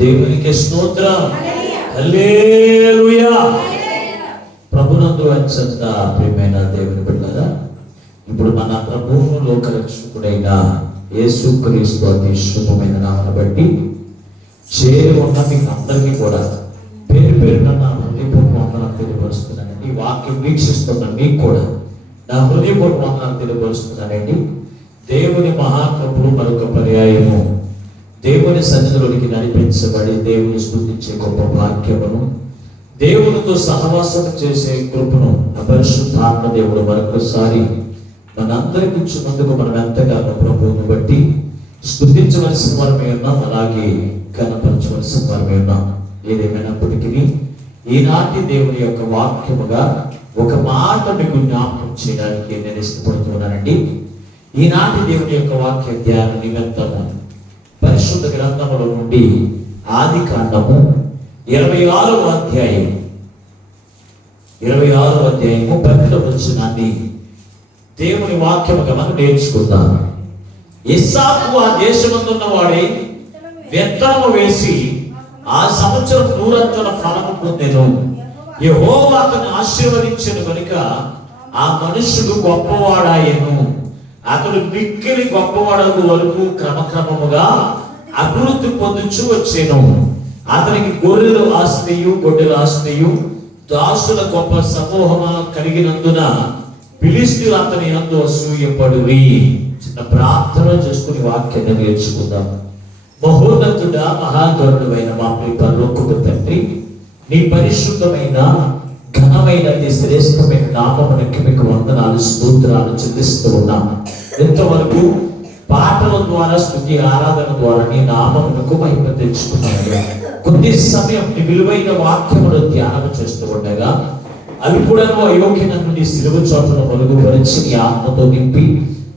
దేవునికి స్తోత్రం. హల్లెలూయా. ప్రభునందు అత్యంత ప్రియమైన దేవుని బిడ్డలారా, ఇప్పుడు మన ప్రభువు లోకరక్షకుడైన యేసుక్రీస్తు అతి శుభమైన నామమును బట్టి చేరి ఉన్న మీకు అందరికీ కూడా పేరు పేరున నా హృదయపూర్వక వందనాలు తెలియపరుస్తున్నానండి. ఈ వాక్యం వీక్షిస్తున్న మీకు కూడా నా హృదయపూర్వక వందనాలు తెలియపరుస్తున్నానండి. దేవుని మహాకృపలు మరొక పర్యాయము దేవుని సన్నిధిలోనికి నడిపించబడి దేవుని స్తుతించే గొప్ప వాక్యమును, దేవునితో సహవాసం చేసే కృపను అపరిశుద్ధాత్మ దేవుడు మరొకసారి మనందరికి ఇచ్చినందుకు మనం ఎంతగానో ప్రభువుని బట్టి స్తుతించవలసిన వారమే ఉన్నాం, అలాగే కనపరచవలసిన వారమే ఉన్నాం. ఏదేమైనప్పటికీ ఈనాటి దేవుని యొక్క వాక్యముగా ఒక మాట మీకు జ్ఞాపకం చేయడానికి నేను ఇష్టపడుతున్నానండి. ఈనాటి దేవుని యొక్క వాక్య ధ్యాన నిమిత్తము పరిశుద్ధ గ్రంథముల నుండి ఆది కాండము 26వ అధ్యాయము 12వ వచనాన్ని దేవుని వాక్యముగా మనం నేర్చుకుందాం. ఇస్సాకు ఆ దేశమందున్న వాడే విత్తనము వేసి ఆ సంవత్సరం 100 ఫలము పొందెను. యెహోవా అతన్ని ఆశీర్వదించెను కనుక ఆ మనుష్యుడు గొప్పవాడాయెను. అతడు మిక్కిలి గొప్పవాడగు వరకు క్రమక్రమముగా అభివృద్ధి పొందుచు వచ్చెను. అతనికి గొర్రెలు ఆస్తియు గొడ్డెల ఆస్తియు దాసుల గొప్ప సమూహము కలిగినందున ఫిలిష్తీయులు అతని యందు అసూయపడిరి. చిన్న ప్రార్థన చేసుకుని వాక్యాన్ని నేర్చుకుందాం. మహోన్నతుడా మహాగరుడైన మా ప్రియ పరలోకపు తండ్రి, నీ పరిశుద్ధమైన ఘనమైన నీ శ్రేష్టమైన నామమునకి మీకు వందనాలు స్తోత్రాలు చెల్లిస్తూ ఉన్నాం. ఇంతవరకు పాటల ద్వారా స్తుతి ఆరాధన ద్వారా నీ నామమునకు మహిమ తెచ్చుకున్నాడు. కొద్ది సమయం నీ విలువైన వాక్యమును ధ్యానం చేస్తూ ఉండగా అవి కూడా అయోగ్యనన్ను నీ సిలువ చోటను మరుగుపరిచి నీ ఆత్మతో నింపి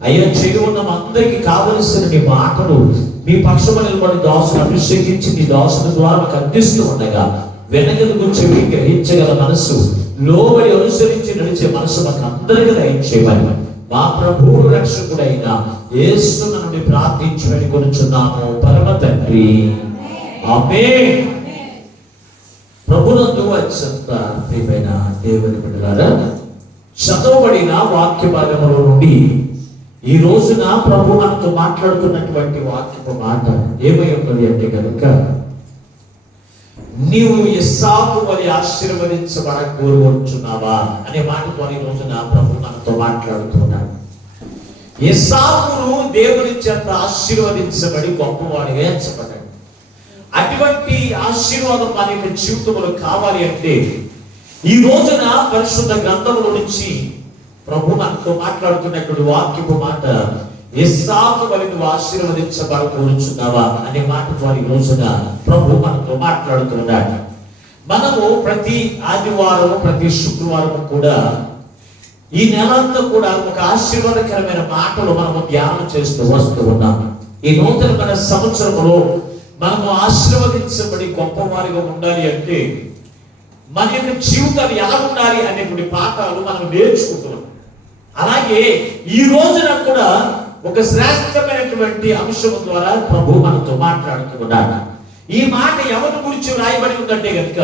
అయ్యా చేరి ఉన్న అందరికి కావలసిన నీ మాటలు మీ పక్షము నిలబడి దాసును అభిషేకించి నీ దాసుల ద్వారా మాకు అందిస్తూ ఉండగా వెనకకు చెవి గ్రహించగల మనసు, లోబడి అనుసరించి నడిచే మనసు మాకు అందరికీ దయచేయమని మా ప్రభువు రక్షకుడైన యేసు నుండి ప్రార్థించమని కొనుచున్నాము పరమ తండ్రి, ఆమేన్. ప్రభునందు అత్యంత ప్రియమైన దేవుని బిడ్డలారా, చదవబడిన వాక్య భాగముల నుండి ఈ రోజున ప్రభు మనతో మాట్లాడుతున్నటువంటి వాక్యపు మాట ఏమై ఉన్నది అంటే కనుక, నీవు ఇస్సాకు వలె ఆశీర్వదించబడ కోరుకుంటున్నావా అనే మాట ద్వారా ఈ రోజున ప్రభు మనతో మాట్లాడుతున్నాడు. ఇస్సాకును దేవుని చేత ఆశీర్వదించబడి గొప్పవాడిగా ఎంచబడ్డాడు. అటువంటి ఆశీర్వాదం మన యొక్క జీవితంలో కావాలి అంటే ఈ రోజున పరిశుద్ధ గ్రంథంలో నుంచి ప్రభు మనతో మాట్లాడుతున్నటువంటి వాక్యపు మాట, ఇస్సాకు వలె నువ్వు ఆశీర్వదించబడ కోరుచున్నావా అనే మాట ద్వారా ఈ రోజున ప్రభు మనతో మాట్లాడుతున్నాడు. మనము ప్రతి ఆదివారం ప్రతి శుక్రవారం కూడా ఈ నెలంతా కూడా ఒక ఆశీర్వాదకరమైన మాటలు మనము ధ్యానం చేస్తూ వస్తూ ఉన్నాం. ఈ నూతన సంవత్సరంలో మనము ఆశీర్వదించబడి గొప్పవారిగా ఉండాలి అంటే మన యొక్క జీవితాలు ఎలా ఉండాలి అనేటువంటి పాఠాలు మనం నేర్చుకుంటున్నాం. అలాగే ఈ రోజున కూడా ఒక శ్రేష్టమైనటువంటి అంశం ద్వారా ప్రభు మనతో మాట్లాడుతున్నాడు. ఈ మాట ఎవరి గురించి రాయబడి ఉందంటే కనుక,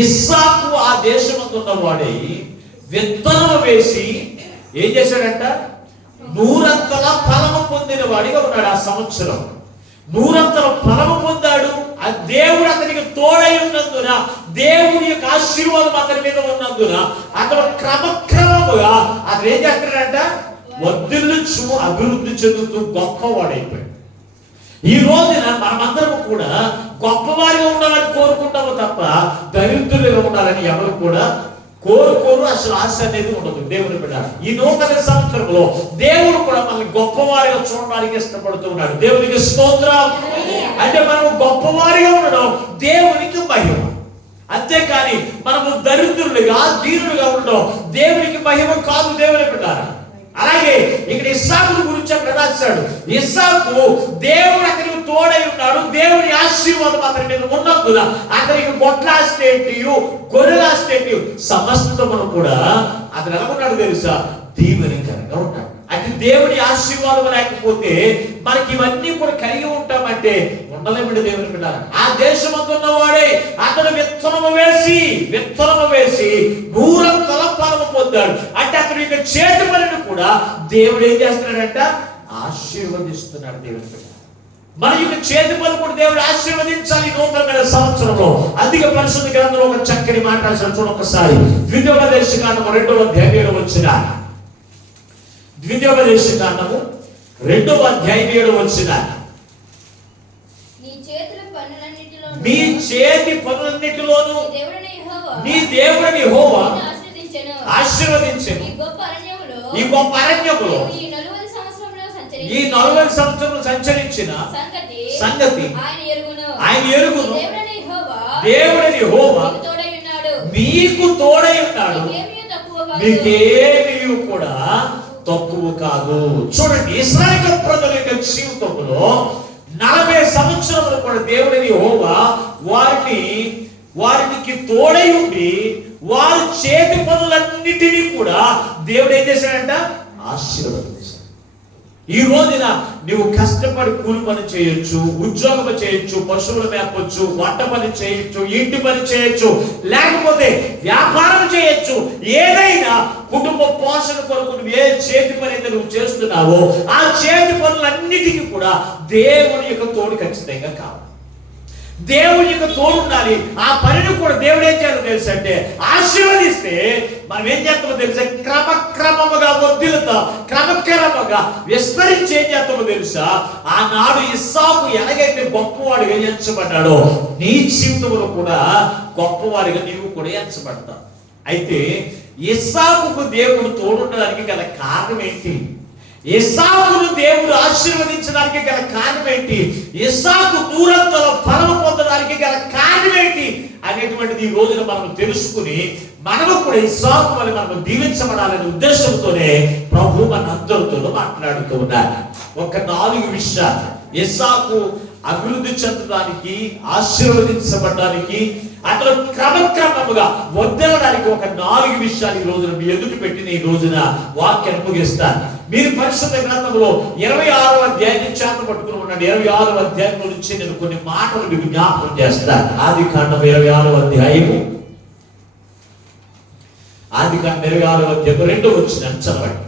ఇస్సాకు ఆ దేశమందు ఉన్నవాడే విత్తనం వేసి ఏం చేశాడంట, 100 ఫలము పొందిన వాడిగా ఉన్నాడు. ఆ సంవత్సరం 100 ఫలము పొందాడు. ఆ దేవుడు అతనికి తోడై ఉన్నందున, దేవుడి యొక్క ఆశీర్వాదం అతని మీద ఉన్నందున అతను క్రమక్రమముగా అతను ఏం చేస్తాడంట, వర్ధిల్లుచు అభివృద్ధి చెందుతూ గొప్పవాడైపోయాడు. ఈ రోజున మనమందరం కూడా గొప్పవారిగా ఉండాలని కోరుకుంటాము తప్ప దరిద్రులుగా ఉండాలని ఎవరు కూడా కోరుకోరు. అసలు ఆశ అనేది ఉండదు. దేవుని బిడ్డ, ఈ నూతన సంవత్సరంలో దేవుడు కూడా మనల్ని గొప్పవారిగా చూడడానికి ఇష్టపడుతున్నాడు. దేవునికి స్తోత్రం. అంటే మనము గొప్పవారిగా ఉండడం దేవునికి మహిమ, అంతేకాని మనము దరిద్రులుగా దీనులుగా ఉండడం దేవునికి మహిమ కాదు. దేవుని బిడ్డ, అలాగే ఇక్కడ ఇస్సాకు గురించి అక్కడ రాశాడు. ఇస్సాకు దేవుడు అతనికి తోడై ఉన్నాడు. దేవుని ఆశీర్వాదం అతని మీద ఉన్నందున అతనికి గొడ్లాస్తి ఏంటి, గొర్రెలాస్తి ఏంటి, సమస్తమును కూడా అతను ఎలా ఉన్నాడు తెలుసా, దీవెనకరంగా ఉన్నాడు. అంటే దేవుడి ఆశీర్వాదం లేకపోతే మనకి ఇవన్నీ కూడా కలిగి ఉంటామంటే ఉండలేమిడి దేవుని బిడ్డ. ఆ దేశమందు ఉన్నవాడే అతడు విత్తనము వేసి 100 ఫలము పొందాడు. అంటే అతడు ఇక చేతి పనిని కూడా దేవుడు ఏం చేస్తున్నాడంట? ఆశీర్వదిస్తున్నాడు దేవుని బిడ్డ. మన యొక్క చేతి పనులు కూడా దేవుడు ఆశీర్వదించాలి నూతనమైన సంవత్సరంలో. అందుకే పరిశుద్ధ గ్రంథంలో ఒక చక్కని మాట రాశాడు. చూడండి ఒకసారి, ద్వితీయోపదేశకాండము 2వ అధ్యాయం వచ్చిన 2వ అధ్యాయం 7వ వచ్చిన మీ చేతి పనులన్నిటిలోనూ నీ దేవుడని యెహోవా ఆశీర్వదించెను. ఈ గొప్ప అరణ్యములో ఈ 40 సంవత్సరములు సంచరించిన సంగతి ఆయన ఎరుగును. దేవుడని యెహోవా మీకు తోడై ఉన్నాడు, మీకేమీ కూడా తక్కువ కాదు. చూడండి, ఇశ్రాయేలు ప్రజల యొక్క జీవితంలో 40 సంవత్సరములు కూడా దేవుడని యెహోవా వారికి తోడై ఉండి వారి చేతి పనులన్నిటినీ కూడా దేవుడు ఏం చేశాడంట? ఆశీర్వదించాడు. ఈ రోజున నువ్వు కష్టపడి కూలి పని చేయొచ్చు, ఉద్యోగం చేయొచ్చు, పశువులు మేపొచ్చు, వంట పని చేయొచ్చు, ఇంటి పని చేయొచ్చు, లేకపోతే వ్యాపారం చేయొచ్చు. ఏదైనా కుటుంబ పోషణ కొరకు నువ్వు ఏ చేతి పని అయితే నువ్వు చేస్తున్నావో ఆ చేతి పనులన్నిటికీ కూడా దేవుని యొక్క తోడు ఖచ్చితంగా కావాలి. దేవుని యొక్క తోడు ఉండాలి. ఆ పనిని కూడా దేవుడు ఏం చేయాలో తెలుసు అంటే ఆశీర్వదిస్తే మనం ఏం చేస్తామో తెలుసా? క్రమక్రమముగా వర్ధిల్లుతాం, క్రమక్రమంగా విస్తరించి ఏం చేస్తామో తెలుసా? ఆనాడు ఇస్సాకు ఎలాగైతే గొప్పవాడిగా ఎంచబడ్డాడో నీ జీవితంలో కూడా గొప్పవాడిగా నీవు కూడా ఎంచబడతావు. అయితే ఇస్సాకుకు దేవుడు తోడుండడానికి గల కారణం ఏంటి? ఇస్సాకును దేవుడు ఆశీర్వదించడానికి గల కారణం ఏంటి? ఇస్సాకు 100 ఫలము పొందడానికి గల కారణం ఏంటి అనేటువంటిది ఈ రోజున మనం తెలుసుకుని మనము కూడా ఇస్సాకు వలె మనం దీవించబడాలనే ఉద్దేశంతోనే ప్రభు మనందరితో మాట్లాడుతూ ఉన్నారు. ఒక 4 విషయాలు ఇస్సాకు అభివృద్ధి చెందడానికి, ఆశీర్వదించబడడానికి, అతను క్రమక్రమముగా వర్ధిల్లడానికి ఒక 4 విషయాలు ఈ రోజున మీ ఎదుటి పెట్టిన ఈ రోజున వాక్యాన్ని ముగిస్తాను. మీరు పరిశుద్ధ గ్రంథంలో 26వ అధ్యాయాన్ని చేత పట్టుకుని ఉండండి. 26వ అధ్యాయం నుంచి నేను కొన్ని మాటలు మీకు జ్ఞాపకం చేస్తాను. ఆదికాండం 26వ అధ్యాయము 2వ వచనం చదవండి.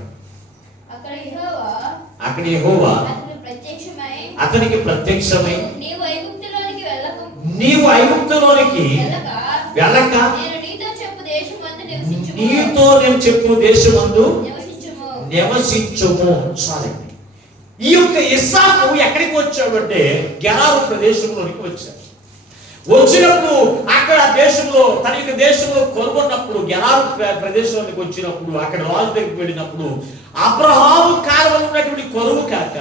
అక్కడ యెహోవా అతనికి ప్రత్యక్షమై నీవు ఐగుప్తులోనికి వెళ్ళక నీతో నేను చెప్పు దేశమందు నివసించుము. చాలండి. ఈ యొక్క ఇస్సాకు ఎక్కడికి వచ్చాడు అంటే గెరారు ప్రదేశంలోనికి వచ్చాడు. వచ్చినప్పుడు అక్కడ దేశంలో తన యొక్క దేశంలో కొనుగొన్నప్పుడు గెరారు ప్రదేశంలోకి వచ్చినప్పుడు అక్కడ రాజు దగ్గరికి వెళ్ళినప్పుడు అబ్రహాము కాలంలో ఉన్నటువంటి కొరువు కాక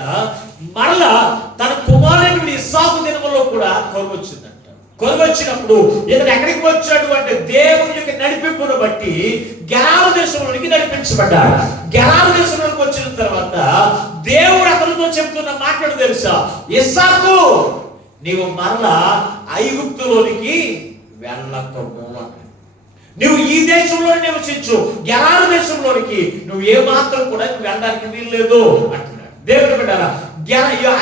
మరలా తన కుమారుడి ఇస్సాకు దినములో కూడా కొరువు వచ్చిందంట. కొరువు వచ్చినప్పుడు ఇతను ఎక్కడికి వచ్చాడు అంటే దేవుని యొక్క నడిపింపును బట్టి గెరారు దేశంలోనికి నడిపించబడ్డాడు. గెరారు దేశంలోకి వచ్చిన తర్వాత దేవుడు అతనితో చెప్తున్న మాటలు తెలుసా? ఇస్సాకు, నీవు మరలా ఐగుప్తులోనికి వెళ్ళకము అన్నాడు. నువ్వు ఈ దేశంలో నివసించు, గెరారు దేశంలోనికి నువ్వు ఏమాత్రం కూడా వెళ్ళడానికి వీలు లేదు అంటున్నాడు. దేవుడు బిడ్డారా,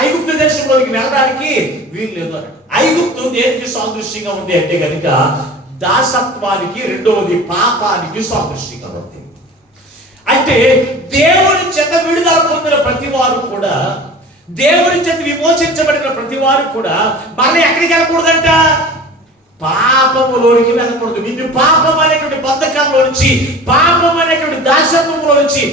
ఐగుప్తు దేశంలోనికి వెళ్ళడానికి వీలు లేదు అన్నాడు. ఐగుప్తు దేనికి సాదృశ్యంగా ఉంది అంటే కనుక దాసత్వానికి, రెండవది పాపానికి సాదృశ్యంగా ఉంది. అంటే దేవుని చేత విడుదల పొందిన ప్రతి వారు కూడా, దేవుని చేత విమోచించబడిన ప్రతి వారు కూడా మళ్ళీ ఎక్కడికి వెళ్ళకూడదంట? పాపములోనికి వెళ్ళకూడదు. నిన్ను పాపం అనేటువంటి బంధకాల్లో నుంచి, పాపం అనేటువంటి దాసత్వంలో నుంచి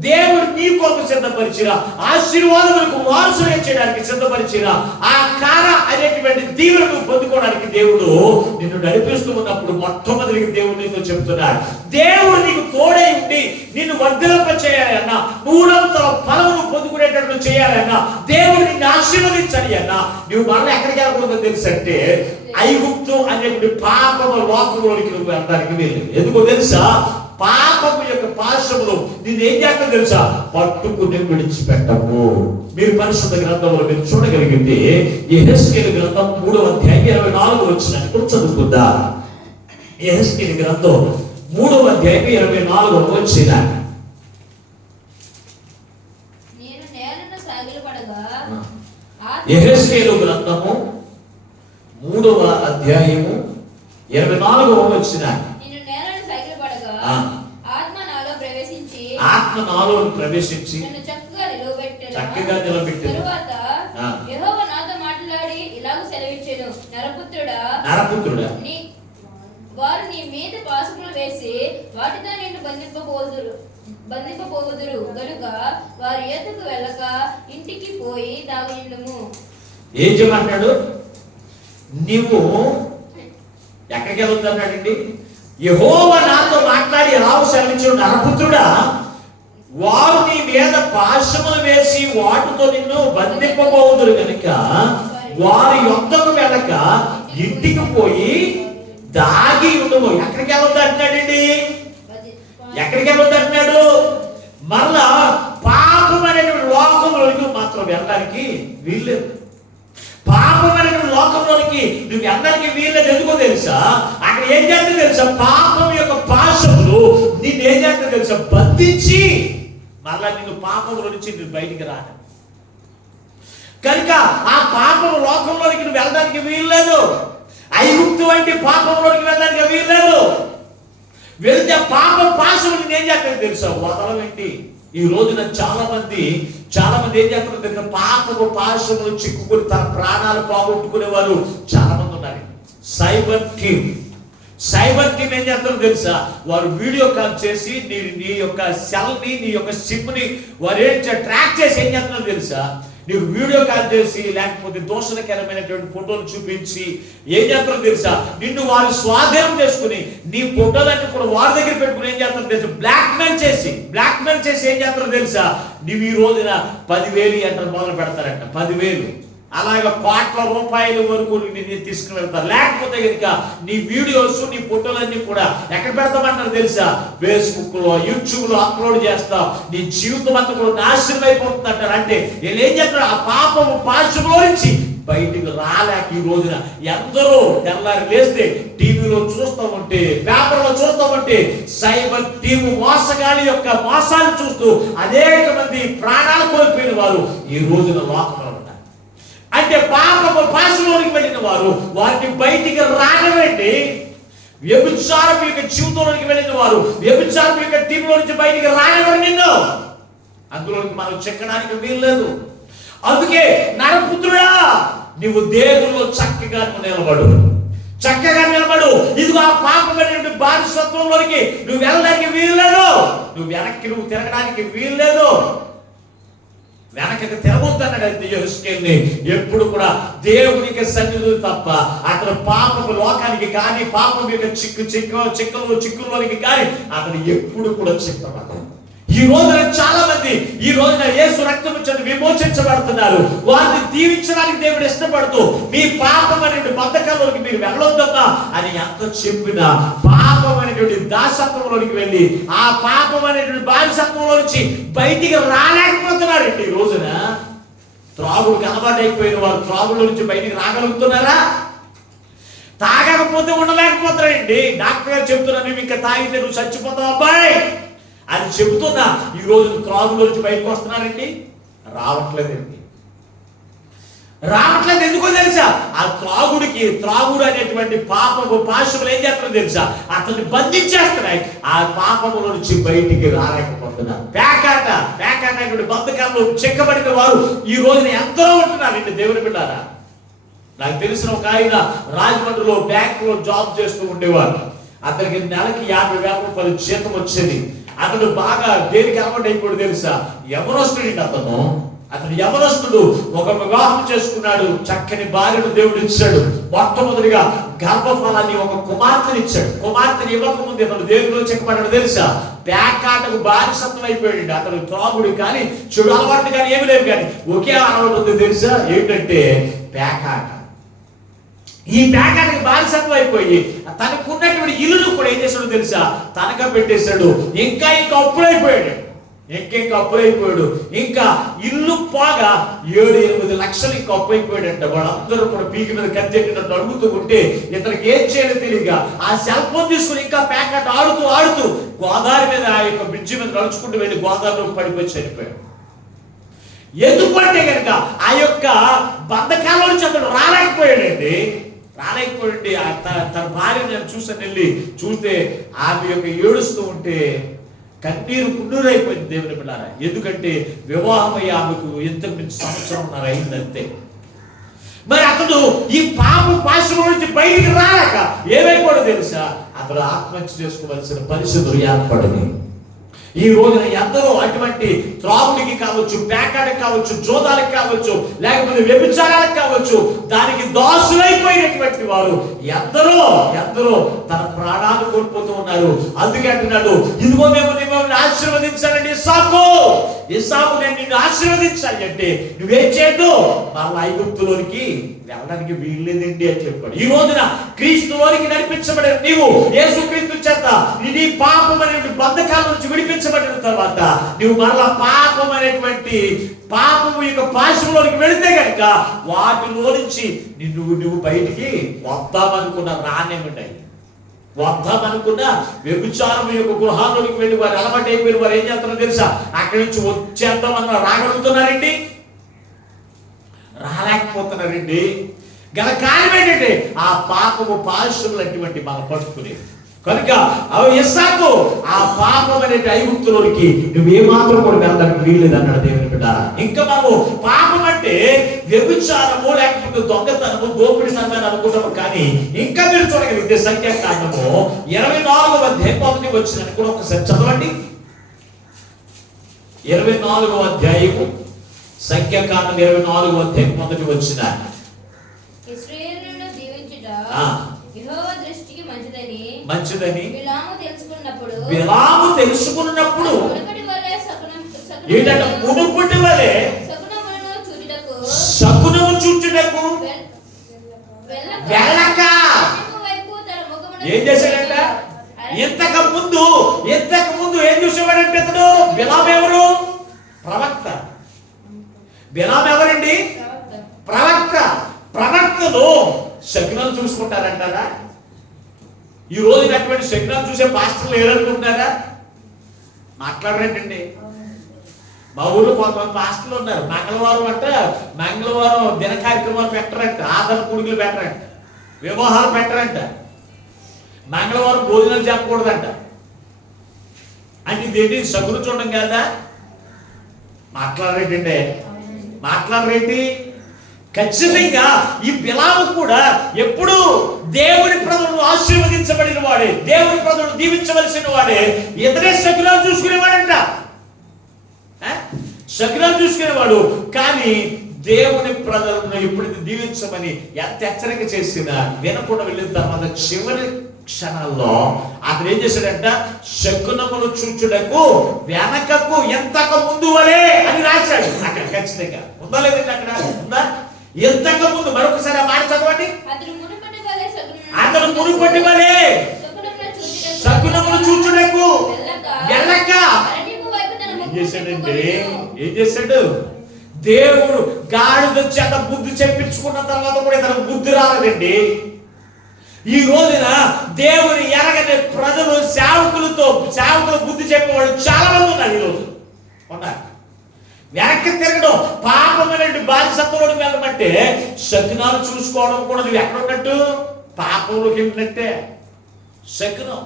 దేవుడు నీ కొరకు సిద్ధపరిచిన ఆశీర్వాదములకు వారసుగా చేయడానికి సిద్ధపరిచిన ఆ కార అనేటువంటి దీవెనను పొందుకోవడానికి దేవుడు నిన్ను నడిపిస్తూ ఉన్నప్పుడు మొట్టమొదటి దేవుడు నీతో చెప్తున్నాడు. దేవుడు నీకు తోడై ఉండి నిన్ను వర్ధిల్లింప చేయాలన్నా, 100 ఫలమును పొందుకునేటట్లు చేయాలన్నా, దేవుడు నిన్ను ఆశీర్వదించాలి అన్నా నువ్వు మళ్ళీ ఎక్కడికి వెళ్ళకూడదో తెలుసంటే ఐగుప్తు అనేటువంటి పాపము లోకంలోనికి నువ్వు వెళ్ళడానికి వెళ్ళి. ఎందుకో తెలుసా? పాపము యొక్క పాశములు నిన్ను ఏం చేస్తా తెలుసా? పట్టుకుని విడిచిపెట్టము. మీరు పరిశుద్ధ గ్రంథంలో మీరు చూడగలిగితే యెహెజ్కేలు గ్రంథం 3వ అధ్యాయం 24వ వచనం కూడా చదువుకుందా. యెహెజ్కేలు గ్రంథం 3వ అధ్యాయం 24వ వచనం. యెహెజ్కేలు గ్రంథము 3వ అధ్యాయము 24వ వచనం. నేను నేలను సైకిల్పడగా ఆత్మ నాలో ప్రవేశించి నన్ను చక్కగా నిలబెట్టెను. తరువాత యెహోవా నాతో మాట్లాడి ఇలాగ సెలవిచ్చెను, నరపుత్రుడా వారు నీ మీద పాశములు వేసి వాటితో నిన్ను బంధింపబోదురు గనుక వారి ఎదుకు వెళ్ళక ఇంటికి పోయి తాగునిండుము. ఏం చేయమంటాడు? నీవు ఎక్కడికి వెళ్తున్నాడండి? యెహోవా నాతో మాట్లాడి ఎలా సెలవిచ్చాడు, నరపుత్రుడా వారు నీ మీద పాశములు వేసి వాటితో నిన్ను బంధింపబోదురు కనుక వారి యొద్దకు వెళ్ళక ఇంటికి పోయి దాగి ఉండవు. ఎక్కడికి వెళ్ళొద్దు అంటున్నాడండి? ఎక్కడికి వెళ్ళొద్దు అంటున్నాడు? మరలా పాపం అనేటువంటి లోకంలోనికి మాత్రం వెళ్ళడానికి వీల్లేదు. పాపం అనేటువంటి లోకంలోనికి నువ్వు వెళ్ళడానికి వీల్లేదు. ఎందుకో తెలుసా? అక్కడ ఏం చేస్తే తెలుసా? పాపం యొక్క పాశములు నిన్ను ఏం చేస్తే తెలుసా? బంధించి మరలా నిన్ను పాపంలో నుంచి నువ్వు బయటికి రాను. కనుక ఆ పాపం లోకంలోనికి నువ్వు వెళ్ళడానికి వీల్లేదు. ఐగుప్తు వంటి పాపంలోనికి వెళ్ళడానికి వీల్లేదు. వెళ్తే పాప పాశములు ఏం చేస్తారు తెలుసా? వదలవేంటి? ఈ రోజున చాలా మంది ఏం చేస్తారు తెలుసా? పాపపు పాశములు చిక్కుకుని తన ప్రాణాలు పోగొట్టుకునే వారు చాలా మంది ఉన్నారు. సైబర్ టీమ్ ఏం చేస్తారో తెలుసా? వారు వీడియో కాల్ చేసి నీ యొక్క సెల్ని, నీ యొక్క సిమ్ని వారు ట్రాక్ చేసి ఏం చేస్తున్నారో తెలుసా? నీకు వీడియో కాల్ చేసి లేకపోతే దోషణకరమైనటువంటి ఫోటోలు చూపించి ఏం చేస్తారో తెలుసా? నిన్ను వారు స్వాధీనం చేసుకుని నీ ఫోటోలన్నీ కూడా వారి దగ్గర పెట్టుకుని ఏం చేస్తారో తెలుసా? బ్లాక్మెయిల్ చేసి ఏం చేస్తారో తెలుసా? నువ్వు ఈ రోజున 10,000 ఎంటర్ మొదలు పెడతారంట. 10,000 అలాగే కోట్ల రూపాయల వరకు నేను తీసుకుని వెళ్తారు. లేకపోతే కనుక నీ వీడియోస్, నీ ఫోటోలన్నీ కూడా ఎక్కడ పెడతామంటారు తెలుసా? ఫేస్బుక్ లో, యూట్యూబ్ లో అప్లోడ్ చేస్తావు. నీ జీవితం అంతా కూడా నాశనం అయిపోతుంది అంటారు. అంటే వీళ్ళు ఏం చేస్తారు? ఆ పాపము పాశములో నుంచి బయటికి రాలేక ఈ రోజున ఎందరో తెల్లారి లేస్తే టీవీలో చూస్తూ ఉంటే, పేపర్లో చూస్తూ ఉంటే సైబర్ టీమ్ మోసగాడి యొక్క మోసాలు చూస్తూ అనేక మంది ప్రాణాలు కోల్పోయిన వారు ఈ రోజున లోకంలో ఉన్నారు. అంటే పాపము పాశంలోనికి వెళ్ళిన వారు వారిని బయటికి రానివ్వండి. వ్యభిచారం యొక్క జీవితంలోకి వెళ్ళిన వారు వ్యభిచారం యొక్క టీంలో నుంచి బయటికి రానివ్వండి. నిన్ను అందులోకి మనం చెక్కడానికి వీల్లేదు. అందుకే నరపుత్రుడా నువ్వు దేవుల్లో చక్కగా నిలబడు. ఇదిగో ఆ పాపమైనటువంటి బానిసత్వంలోనికి నువ్వు వెళ్ళడానికి వీల్లేదు. నువ్వు తిరగడానికి వీల్లేదు. వెనకకి తిరగొద్దన్నాడు యెహెజ్కేలుని. ఎప్పుడు కూడా దేవునికి సన్నిధులు తప్ప అతను పాపపు లోకానికి కానీ పాపం యొక్క చిక్కుల్లోనికి కానీ అతను ఎప్పుడు కూడా చిక్కబడ్డాడు. ఈ రోజున చాలా మంది ఈ రోజున యేసు రక్తం ఇచ్చి విమోచించబడుతున్నారు. వారిని దీవించడానికి దేవుడు ఇష్టపడుతూ మీ పాపం అనేటువంటి బద్ధకంలోకి మీరు వెళ్ళొద్దమ్మా అని ఎంత చెప్పినా పాపం అనేటువంటి దాసత్వంలోనికి వెళ్ళి ఆ పాపం అనేటువంటి బానిసత్వంలో నుంచి బయటికి రాలేకపోతున్నారండి. ఈ రోజున త్రాగుడికి అలవాటు అయిపోయిన వారు త్రాగుల నుంచి బయటికి రాగలుగుతున్నారా? తాగకపోతే ఉండలేకపోతారండి. డాక్టర్ గారు చెప్తున్నారు, నువ్వు ఇంకా తాగితే నువ్వు చచ్చిపోతావు అబ్బాయి అని చెబుతున్నా ఈ రోజు త్రాగుల నుంచి బయటకు వస్తున్నారండి? రావట్లేదు. ఎందుకో తెలుసా? ఆ త్రాగుడు అనేటువంటి పాపము పాశములు ఏం చేస్తారో తెలుసా? అతన్ని బంధించేస్తున్నాయి. ఆ పాపముల నుంచి బయటికి రాలేకపోతున్నారు. పేకాట అనేటువంటి బంధకాల్లో చెక్కబడిన వారు ఈ రోజున ఎందరో ఉంటున్నారండి. దేవుని బిడ్డారా, నాకు తెలిసిన ఒక ఆయన రాజమండ్రిలో బ్యాంకులో జాబ్ చేస్తూ ఉండేవారు. అతనికి నెలకి 50,000 రూపాయలు జీతం వచ్చేది. అతడు బాగా దేనికి అలవాటు అయిపోయాడు తెలుసా? అతను యవనస్తుడు ఒక వివాహం చేసుకున్నాడు. చక్కని భార్యను దేవుడు ఇచ్చాడు. మొట్టమొదటిగా గర్భఫలాన్ని ఒక కుమార్తెని ఇచ్చాడు. కుమార్తెని ఇవ్వకముందు అతను దేవుడిలో చెక్కబడ్డాడు తెలుసా? పేకాటకు బానిసత్వం అయిపోయాడు. అతను త్రాగుడు కానీ చెడు అలవాటు కానీ ఏమి లేవు. కానీ ఒకే అలవాటు ఉంది తెలుసా? ఏంటంటే పేకాట. ఈ పేకాటకి బానిసత్వం అయిపోయి తనకున్నటువంటి ఇల్లును కూడా ఏం చేశాడు తెలుసా? తనఖా పెట్టేశాడు. ఇంకా అప్పులైపోయాడు. ఇంకా ఇల్లు పోగా 7-8 లక్షలు ఇంకా అప్పు అయిపోయాడంట. వాళ్ళందరూ కూడా పీకి మీద కత్తెట్టినట్టు అడుగుతూ ఉంటే ఇతనికి ఏం చేయాలో తెలియక ఆ సెల్ ఫోన్ తీసుకుని ఇంకా పేకాట ఆడుతూ గోదావరి మీద ఆ యొక్క బ్రిడ్జి మీద నడుచుకుంటూ వెళ్ళి గోదావరిలో పడిపోయి చనిపోయాడు. ఎందుకంటే కనుక ఆ యొక్క బంధకాల నుంచి అతడు రాలేకపోయాడండి. తన భార్య నేను చూసాను, వెళ్ళి చూస్తే ఆమె యొక్క ఏడుస్తూ ఉంటే కన్నీరు కున్నూరైపోయింది దేవుని బిడ్డారా. ఎందుకంటే వివాహమయ్యి ఆమెకు ఇంతకు సంవత్సరంన్నర అయిందంతే. మరి అతడు ఈ పాప పాశం నుంచి బయటికి రాలేక ఏమైపోయాడో తెలుసా, అతడు ఆత్మహత్య చేసుకోవలసిన పరిస్థితులు ఏర్పడింది. ఈ రోజున ఎందరో అటువంటి త్రాగుడికి కావచ్చు, పేకాడికి కావచ్చు, జోదాలకు కావచ్చు, లేకపోతే వ్యభిచారాలకు కావచ్చు, దానికి దాసులైపోయినటువంటి వారు ఎందరో తన ప్రాణాలు కోల్పోతూ ఉన్నారు. అందుకే అంటున్నాడు, ఇదిగో మేము మిమ్మల్ని ఆశీర్వదించాలండి ఇస్సాకు నేను నిన్ను ఆశీర్వదించాలి అంటే నువ్వేం చేయొద్దు, మళ్ళీ ఐగుప్తులోనికి వెళ్ళడానికి వీల్లేదండి అని చెప్పాడు. ఈ రోజున క్రీస్తులోనికి నడిపించబడిన నీవు యేసుక్రీస్తు చేత నీ పాపం అనేటువంటి బంధకాల నుంచి విడిపించబడిన తర్వాత నువ్వు మరలా పాపం అనేటువంటి పాపము యొక్క పాశంలోనికి వెళితే కనుక వాటిలో నుంచి నువ్వు బయటికి వద్దామనుకున్న రానేమిటాయి, వద్దామనుకున్న వ్యభిచారం యొక్క గృహాల్లోకి వెళ్ళి వారు అలవాటు అయిపోయిన వారు ఏం చేస్తారో తెలుసా, అక్కడి నుంచి వచ్చేద్దామన్న రాగలుగుతున్నారండి, రాలేకపోతున్నారండి. గల కారణం ఏంటంటే ఆ పాపము పాశములు అటువంటి మనం పట్టుకునే కనుక ఇస్సాకు ఆ పాపం అనే ఐగుప్తులోనికి నువ్వేమాత్రం కూడా వెళ్ళడానికి వీల్లేదు అన్నాడు దేవుని బిడ్డ. ఇంకా మనము పాపం అంటే వ్యభిచారము, లేకపోతే దొంగతనము, దోపిడితనం అని అనుకుంటాము. కానీ ఇంకా మీరు చూడగలిగితే సంఖ్యాకాండము 24వ అధ్యాయం 1 వచ్చిందని కూడా ఒకసారి చదవండి. 24వ అధ్యాయము సంఖ్యాకాండం 24వ అధ్యాయం 1 వచ్చిన ఇశ్రాయేలును దీవించుట యెహోవా దృష్టికి మంచిదని బిలాము తెలుసుకున్నప్పుడు ఏంటంటే మునుపటి వలె శకునము చూచుటకు వెళ్ళక ఏం చేశాడంట, ఇంతకు ముందు ఏం చూసేవాడంటే అతడు బిలాము ఎవరు, ప్రవక్త. బిలాము ఎవరండి, ప్రవక్తలు శకునాలు చూసుకుంటారంటారా? ఈ రోజు అటువంటి శకునాలు చూసే పాస్టర్లు ఏరనుకుంటున్నారా? మాట్లాడరేంటండి. మా ఊళ్ళో కొంతమంది పాస్టర్లు ఉన్నారు, మంగళవారం దిన కార్యక్రమాలు పెట్టరంట, ఆదరణ కూడికలు పెట్టరంట, వివాహాలు పెట్టరంట, మంగళవారం భోజనాలు చెప్పకూడదంట. అంటే ఇదేంటి, శకును చూడడం కదా? మాట్లాడరేంటి. ఖచ్చితంగా ఈ బిలాము కూడా ఎప్పుడు దేవుని ప్రజలను ఆశీర్వదించబడిన వాడే, దేవుని ప్రజలను దీవించవలసిన వాడే. ఇతరే శకునాలు చూసుకునేవాడంట, శకునాలు చూసుకునేవాడు. కానీ దేవుని ప్రజలను ఎప్పుడైతే దీవించమని ఎంత హెచ్చరిక చేసినా వినకుండా వెళ్ళిన తర్వాత చివరి క్షణాల్లో అతను ఏం చేశాడంట, శకునములు చూచుటకు వెనకకు ఎంతకు ముందు వలే అని రాశాడు. అక్కడ ఖచ్చితంగా ఉందా లేదండి, అక్కడ ఉందా? ఎంతకు ముందు. మరొకసారి ఆ మాట చదవండి. అతను మునుపటి వలే శకునములు చూచుటకు వెళ్ళక ఏం చేశాడు, దేవుడు గాడిద చేత బుద్ధి చెప్పించుకున్న తర్వాత కూడా ఇతను బుద్ధి రాలేదండి. ఈ రోజున దేవుని ఎరగని ప్రజలు సేవకులు బుద్ధి చెప్పేవాళ్ళు చాలా మంది ఉన్నారు. ఈ రోజు ఉన్నారు. వెనక్కి తిరగడం, పాపమైనటువంటి బాధ్యతలోకి వెళ్ళమంటే శకునాలు చూసుకోవడం కూడా నువ్వు ఎక్కడ ఉన్నట్టు, పాపంలోకి వెళ్ళినట్టే. శకునం.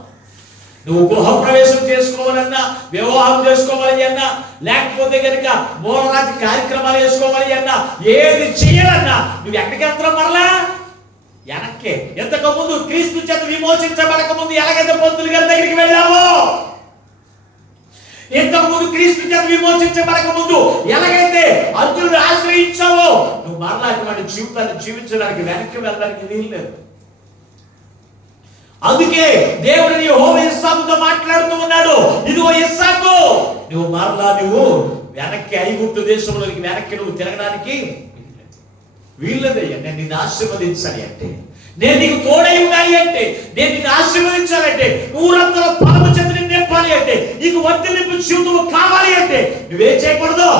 నువ్వు గృహప్రవేశం చేసుకోవాలన్నా, వివాహం చేసుకోవాలి అన్నా, లేకపోతే కనుక మూలరాజు కార్యక్రమాలు చేసుకోవాలి అన్నా, ఏది చేయాలన్నా నువ్వు ఎక్కడికి వెళ్తున్నావు, మరలా వెనక్కే. ఎంతకు ముందు క్రీస్తు చేత విమోచించబడక ముందు ఎలాగైతే పంతులు గారి దగ్గరికి వెళ్ళావో, ఇంతకు ముందు క్రీస్తు చేత విమోచించబడక ముందు ఎలాగైతే అర్జునుడు ఆశ్రయించావో, నువ్వు మరలా అటువంటి జీవితాన్ని జీవించడానికి వెనక్కి వెళ్ళడానికి వీల్లేదు. అందుకే దేవుడు యెహోవా ఇస్సాకుతో మాట్లాడుతూ ఉన్నాడు, ఇదిగో ఇస్సాకు, నువ్వు మరలా వెనక్కి ఐగుప్తు దేశంలోకి వెనక్కి నువ్వు తిరగడానికి వీల్లేదయ్యా. నేను నిన్ను ఆశీర్వదించాలి అంటే, నేను నీకు తోడై ఉండాలి అంటే, నేను నిన్ను ఆశీర్వదించాలంటే, ఊరంతలో ఫలము చేత నిన్ను నింపాలి అంటే, నీకు వర్ధిల్లింపు జీవితం కావాలి అంటే నువ్వేం చేయకూడదు,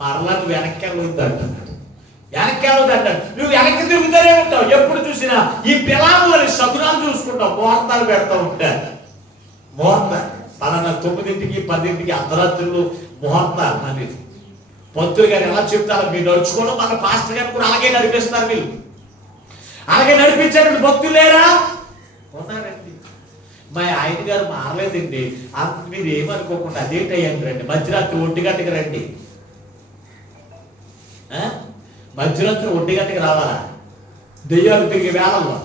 మరలా నువ్వు వెనక్కి వెళ్ళవద్దు అంటున్నాడు. నువ్వు వెనక్కి తిరుగుతూనే ఉంటావు. ఎప్పుడు చూసినా ఈ బిలాము వల్ల శకునాలు చూసుకుంటావు, ముహూర్తాలు పెడతా ఉంటారు. ముహూర్తం పలానా 9ంటికి 10ంటికి అర్ధరాత్రులు ముహూర్తాలు. పంతులు గారు ఎలా చెప్తారో మీరు నడుచుకోవడం, మన పాస్టర్ గారు కూడా అలాగే నడిపిస్తారు. మీరు అలాగే నడిపించేటువంటి భక్తులు లేరా? ఉన్నారండి. మా ఆయన గారు మారలేదండి. మీరు ఏమనుకోకుండా అదే టైం రండి, మధ్యరాత్రి 1 గంటకి రండి. మధ్యరాత్రి 1 గంటకి రావాలా? దెయ్యాలు తిరిగే వేళల్లో.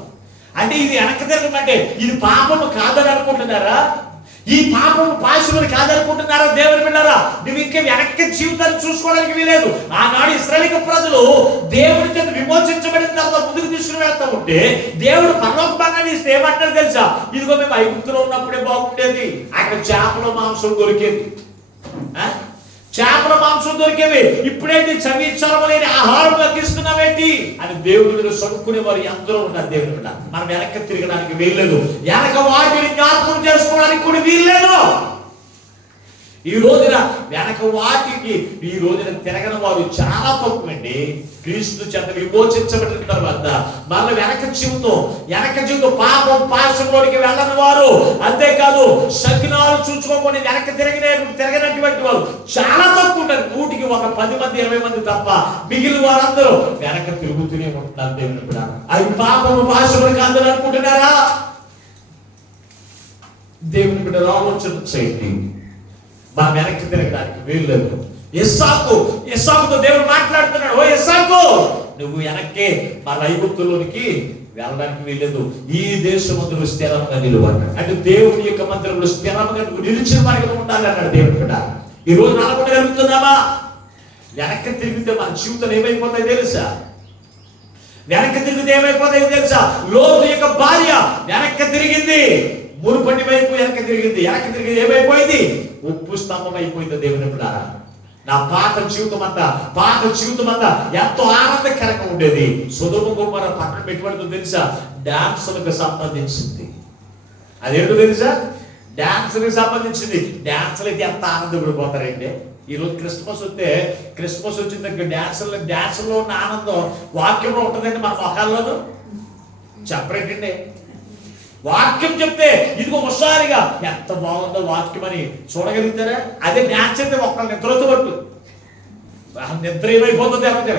అంటే ఇది వెనక్కి తిరగమంటే ఇది పాపము కాదని అనుకుంటున్నారా? ఈ పాపము పాశములు కాదనుకుంటున్నారా? దేవుని బిడ్డలారా, నువ్వు ఇంకా వెనక్కి జీవితాన్ని చూసుకోవడానికి వీలేదు. ఆనాడు ఇశ్రాయేలు ప్రజలు దేవుడి చేత విమోచించబడిన తర్వాత ముందుకు తీసుకుని వెళ్తా ఉంటే దేవుడు పరలోక భాగాన్ని ఇస్తే ఏమంటారు తెలుసా? ఇదిగో మేము ఐగుప్తులో ఉన్నప్పుడే బాగుండేది, అక్కడ చేపల మాంసం దొరికేది, చేపల మాంసం దొరికేవి, ఇప్పుడేంటి చవిచలము లేని ఆహారం లభిస్తున్నావేంటి అని దేవుడు సొనుక్కునే వారు ఎందరో ఉన్నారు. దేవుడు మనం వెనక్కి తిరగడానికి వీల్లేదు, వెనక వాటిని జ్ఞాపకం చేసుకోవడానికి కూడా వీల్లేదు. ఈ రోజున వెనక వాటికి ఈ రోజున తిరగని వారు చాలా తక్కువండి. క్రీస్తు చేత విమోచించబడిన తర్వాత మన వెనక జీవితం పాపం పాశంలోనికి వెళ్ళని వారు, అంతేకాదు సకినాలు చూసుకోకుండా వెనక తిరగనటువంటి వారు చాలా తక్కువ ఉంటారు. 100కి 10 మంది 20 మంది తప్ప మిగిలిన వారందరూ వెనక తిరుగుతూనే ఉంటున్నారు. దేవుని కూడా అవి పాపము పాశములు కాదని అనుకుంటున్నారా? దేవుని బిడ్డ ఆలోచన చేయండి. మా వెనక్కి తిరగడానికి వీల్లేదు. ఇస్సాకుతో దేవుడు మాట్లాడుతున్నాడు, ఓ ఇస్సాకు, నువ్వు వెనక్కే మా ఐగుప్తులోనికి వెళ్ళడానికి వీల్లేదు, ఈ దేశమందులు స్థిరంగా నిలువన్నాడు. అంటే దేవుని యొక్క మందిరంలో స్థిరంగా నిలిచిన మనకి ఉండాలి అన్నాడు దేవుడు కూడా. ఈ రోజు నడవగలుగుతున్నామా? వెనక్కి తిరిగితే మన జీవితం ఏమైపోతాయి తెలుసా? వెనక్కి తిరిగితే ఏమైపోతాయి తెలుసా? లోతు యొక్క భార్య వెనక్కి తిరిగింది, మునుపటి వైపు వెనక్కి తిరిగింది. వెనక్కి తిరిగి ఏమైపోయింది? ఉప్పు స్తంభం అయిపోయింది. దేవుని బిడ్డలారా, నా పాత జీవితం అంతా ఎంతో ఆనందకరంగా ఉండేది. సొదొమ గొమొర్రా పట్టణం పెట్టుబడితో తెలుసా? డాన్సులకు సంబంధించింది. అదేంటో తెలుసా? డాన్సులకు సంబంధించింది. డాన్సులు అయితే ఎంత ఆనందపడిపోతారండి. ఈరోజు క్రిస్మస్ వచ్చింది, డాన్సుల్లో ఉన్న ఆనందం వాక్యంలో ఉంటుందండి, మన మొఖాల్లోనూ చెప్పరేంటండి. వాక్యం చెప్తే ఇదిగో ఒకసారిగా ఎంత బాగుందో వాక్యం అని చూడగలుగుతారా? అదే డాన్స్ అయితే ఒక్కళ్ళు నిద్రతో పట్టు, నిద్ర ఏమైపోతుంది అంటే.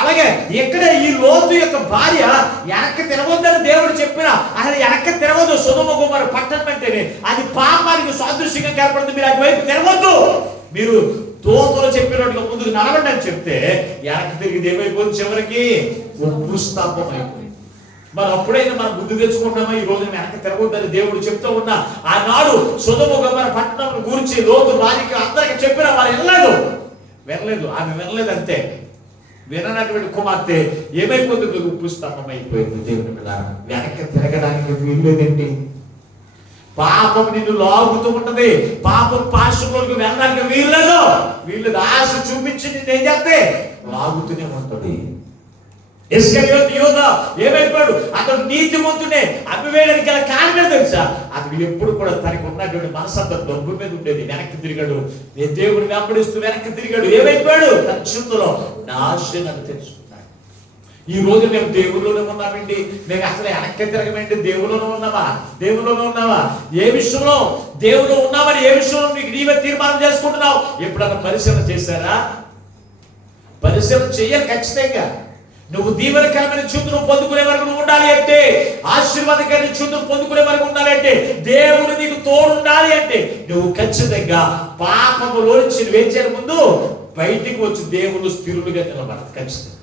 అలాగే ఇక్కడ ఈ లోతు యొక్క భార్య వెనక్కి తిరగొద్దని దేవుడు చెప్పినా అసలు వెనక్కి తిరగొద్దు. సొదొమ గొమొర్రా పట్టణం అంటేనే అది పాపానికి సాదృశ్యంగా కనపడుతుంది. మీరు అటువైపు తిరగొద్దు, మీరు దోతలు చెప్పినట్టుగా ముందుకు నడవండి అని చెప్తే వెనక్కి తిరిగి ఏమైపోయింది? చివరికి ఉప్పు స్తంభం అయిపోయింది. మరి అప్పుడైనా మనం బుద్ధి తెచ్చుకుంటామా? ఈ రోజు వెనక్కి తిరగొద్దని దేవుడు చెప్తూ ఉన్నా ఆనాడు సొదొమ గొమొర్రా పట్టణం గురించి లోతు భార్యకి అందరికి చెప్పినా వారు వినలేదు. ఆమె వినలేదు అంతే. విననటువంటి కుమార్తె ఏమైపోతుంది? ఉప్పు స్తంభం అయిపోయింది. దేవుని మీద వెనక్కి తిరగడానికి వీల్లేదండి. పాపం నిన్ను లాగుతూ ఉంటది, పాపం పాశంలోకి వెళ్ళడానికి వీల్లేదు. ఆశ చూపించి నిన్ను ఏం చేస్తే లాగుతూనే ఉంటది. ఇస్కరియోతు యూదా ఏమైపోయాడు? అతడు నీతిమంతుడే. అమ్మివేయడానికి గల కారణం తెలుసా? అతడు ఎప్పుడు కూడా తనకు ఉన్నటువంటి మనసంతా డబ్బు మీద ఉండేది. వెనక్కి తిరిగాడు, దేవుడు వెంబడిస్తూ వెనక్కి తిరిగాడు. ఏమైపోయాడు? తన జీవితంలో నాశనాన్ని తెలుసుకున్నాడు. ఈ రోజు మేము దేవుల్లోనే ఉన్నామండి, మేము అసలు వెనక్కి తిరగమండి. దేవుల్లోనే ఉన్నావా? ఏ విషయంలో దేవులో ఉన్నామని ఏ విషయంలో నీవే తీర్మానం చేసుకుంటున్నావు? ఎప్పుడన్నా పరిశీలన చేశారా? పరిశీలన చెయ్యాలి ఖచ్చితంగా. నువ్వు దీవెనకరమైన జీవితం పొందుకునే వరకు నువ్వు ఉండాలి అంటే, ఆశీర్వాదకరమైన జీవితం పొందుకునే వరకు ఉండాలి అంటే, దేవుడు నీకు తోడుండాలి అంటే నువ్వు ఖచ్చితంగా పాపములోంచి వేచే ముందు బయటికి వచ్చి దేవుడు స్థిరులుగా నిలబడాలి ఖచ్చితంగా.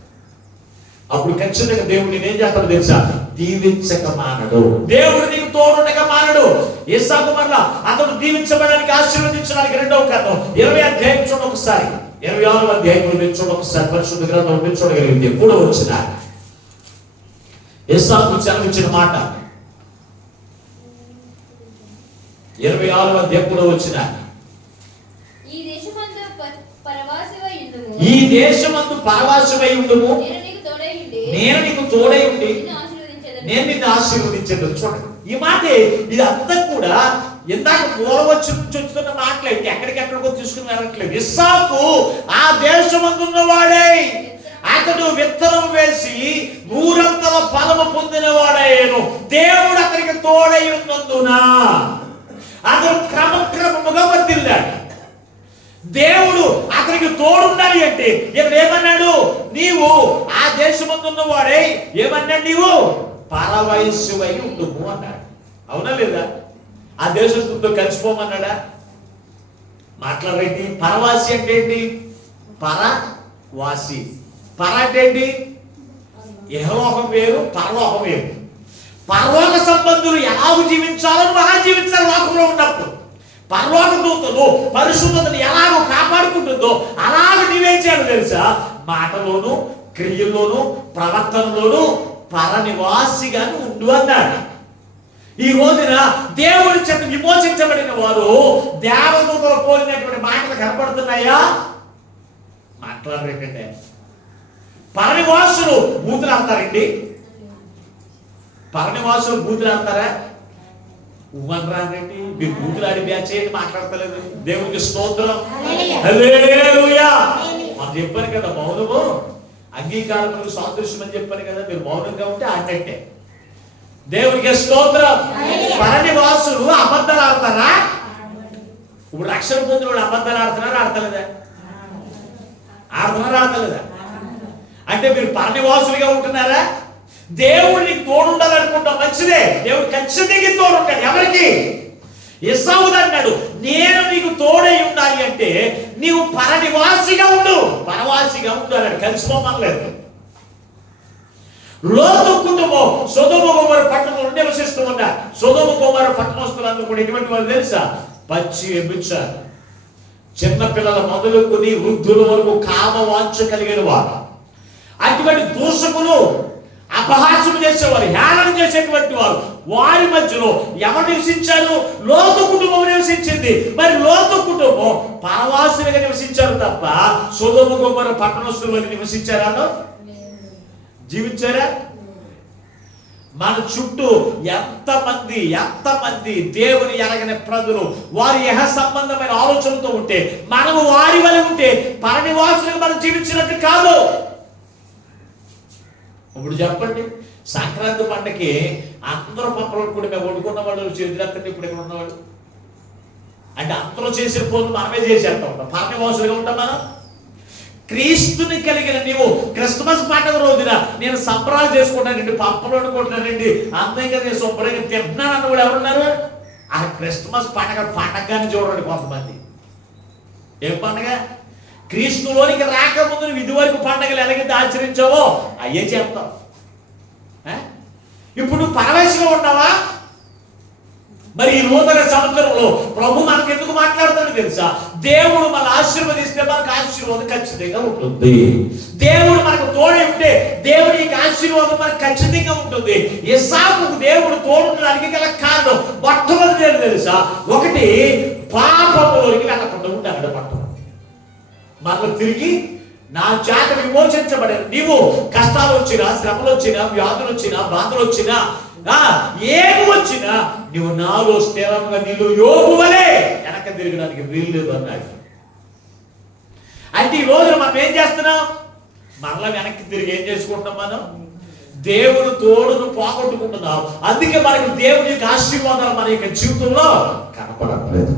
అప్పుడు ఖచ్చితంగా దేవుడు నేను ఏం చేస్తాడు తెలుసా? దీవించక మానడు. దేవుడు నీకు తోడుండగా మానడు. ఇస్సాకు మరలా అతడు దీవించబడడానికి ఆశీర్వదించడానికి 2వ కారణం 20వ అధ్యాయం చూడండి ఒకసారి. 26వ అధ్యాయంలో మీరు చూడండి ఒకసారి. పరిశుద్ధ గ్రంథం మీరు చూడగలిగితే 3వ వచనం ఇస్సాకు సెలవిచ్చిన మాట. 26వ అధ్యాయం 3వ వచనం, ఈ దేశమందు పరవాసివై ఉండుము, నేను నీకు తోడై ఉండి నేను నిన్ను ఆశీర్వదించేది. చూడండి ఈ మాట, ఇది అంతా కూడా ఇందాక మూలవచ్చు నుంచి వస్తున్న మాటలే, ఎక్కడికెక్కడికో తీసుకుని వెళ్ళట్లేదు. ఇస్సాకు ఆ దేశమందున్న వాడే, అతడు విత్తనం వేసి 100 ఫలము పొందిన వాడేను. దేవుడు అతనికి తోడై ఉన్నందున అతడు క్రమక్రమముగా వర్ధిల్లాడు. దేవుడు అతనికి తోడున్న చూడండి, ఇక్కడ ఏమన్నాడు? నీవు ఆ దేశమందున్న వాడే ఏమన్నాడు? నీవు పరవయస్సువై ఉండుము అన్నాడు. అవునా లేదా? ఆ దేశంతో కలిసిపోమన్నాడా? మాట్లాడండి. పరవాసి అంటే ఏంటి? పరవాసి. పర అంటే ఏంటి? ఇహలోకం వేరు, పరలోకం వేరు. పరలోక సంబంధులు ఎలాగ జీవించాలో మహా జీవించాలి. లోకంలో ఉన్నప్పుడు పరలోక దూతలు పరిశుద్ధతను ఎలాగో కాపాడుకుంటుందో అలాగ నీవేం చేయాలి తెలుసా? మాటలోను, క్రియల్లోను, ప్రవర్తనలోను పరనివాసిగాను ఉండు అన్నాడు. ఈ రోజున దేవుడి చేత విమోచించబడిన వారు దేవదూతలు పోలినటువంటి మాటలు కనపడుతున్నాయా? మాట్లాడరేకండి. పరనివాసులు బూతులు ఆడతారండి. పరనివాసులు బూతులు ఆడతారా? ఉమ్మన్రాండి. మీరు బూతులు ఆడి బ్యాచ్ చేయండి, మాట్లాడతలేదు. దేవునికి స్తోత్రం, హల్లెలూయా. మనం చెప్పాను కదా, మౌనము అంగీకారములకు సాదృశ్యం అని చెప్పాను కదా. మీరు మౌనంగా ఉంటే ఆడినట్టే. దేవునికి స్తోత్రం. పరనివాసులు అబద్ధాలు ఆడతారా? ఇప్పుడు రక్షణ పొందిన వాళ్ళు అబద్ధాలు ఆడుతున్నారా? ఆడతలేదా? ఆడతలేదా? అంటే మీరు పరనివాసులుగా ఉంటున్నారా? దేవుడికి తోడుండాలనుకుంటాం, మంచిదే. దేవుడు ఖచ్చితంగా తోడుంటాడు. ఎవరికి? ఏశావు అన్నాడు, నేను నీకు తోడై ఉండాలి అంటే నీవు పరనివాసిగా ఉండు, పరవాసిగా ఉండు అన్నాడు. కలిసిపోమనలేదు. లోతు కుటుంబం సొదొమ గొమొర్రా పట్టణంలో నివసిస్తూ ఉన్నారు. సొదొమ గొమొర్రా పట్టణస్తులందరూ కూడా ఎటువంటి వాళ్ళు తెలుసా? పచ్చి వ్యభిచారులు. చిన్న పిల్లల మొదలుకొని వృద్ధుల వరకు కామ వాంఛ కలిగిన వారు. అటువంటి దూషకులు, అపహాస్యం చేసేవారు, హేళన చేసేటువంటి వారు, వారి మధ్యలో ఎవరు నివసించారు? లోతు కుటుంబం నివసించింది. మరి లోతు కుటుంబం పరవాసులుగా నివసించారు తప్ప సొదొమ గొమొర్రా పట్టణస్తులు నివసించారా? జీవించారా? మన చుట్టూ ఎంతమంది దేవుని ఎరగని ప్రజలు వారి యహ సంబంధమైన ఆలోచనతో ఉంటే మనము వారి వలె ఉంటే పరనివాసులుగా మనం జీవించినట్టు కాదు. ఇప్పుడు చెప్పండి, సంక్రాంతి పండగకి అందరూ పప్పలు కూడా మేము వండుకున్న వాళ్ళు చేతులెత్తండి. ఇప్పుడు ఇక్కడ ఉన్నవాళ్ళు అంటే అందరూ చేసిన పోను మనమే చేసేస్తా ఉంటాం. పరనివాసులుగా ఉంటాం మనం. క్రీస్తుని కలిగిన నీవు క్రిస్మస్ పండుగ రోజున నేను సంబరాలు చేసుకుంటానండి, పప్పలు వండుకుంటున్నానండి, అందంగా నేను శుభ్రంగా తింటున్నాను అన్న కూడా ఎవరున్నారు? ఆ క్రిస్మస్ పండగని చూడండి కొంతమంది. ఏం పండగ? క్రీస్తులోనికి రాకముందు ఇది వరకు పండగలు ఎలాగైతే ఆచరించావో అయ్యే చేస్తావు. ఇప్పుడు నువ్వు పరవశంగా ఉన్నావా? మరి ఈ నూతన సంవత్సరంలో ప్రభు మనకు ఎందుకు మాట్లాడుతాడో తెలుసా? దేవుడు మన ఆశీర్వదిస్తే మనకు ఆశీర్వాదం ఖచ్చితంగా ఉంటుంది. దేవుడు మనకు తోడే ఉంటే దేవుడికి ఆశీర్వాదం మనకు ఖచ్చితంగా ఉంటుంది. ఇస్సాకుకు దేవుడు తోడుండడానికి గల కారణం మొట్టమొదటి ఏంటి తెలుసా? ఒకటి, పాపంలోనికి వెళ్ళకుండా ఉండాలి. మొట్టమొదటి మనలో తిరిగి నా చేత విమోచించబడే నీవు కష్టాలు వచ్చినా, శ్రమలు వచ్చినా, వ్యాధులు వచ్చినా, బాధలు వచ్చినా, ఏమి వచ్చినా నువ్వు నాలో స్థిరంగా నిన్ను యోబు వలె వెనక తిరగడానికి వీల్లేదు అన్నాడు. అంటే ఈ రోజు మనం ఏం చేస్తున్నాం? మరలా వెనక్కి తిరిగి ఏం చేసుకుంటున్నాం? మనం దేవుడు తోడును పోగొట్టుకుంటున్నాం. అందుకే మనకి దేవుని యొక్క ఆశీర్వాదాలు మన యొక్క జీవితంలో కనపడట్లేదు.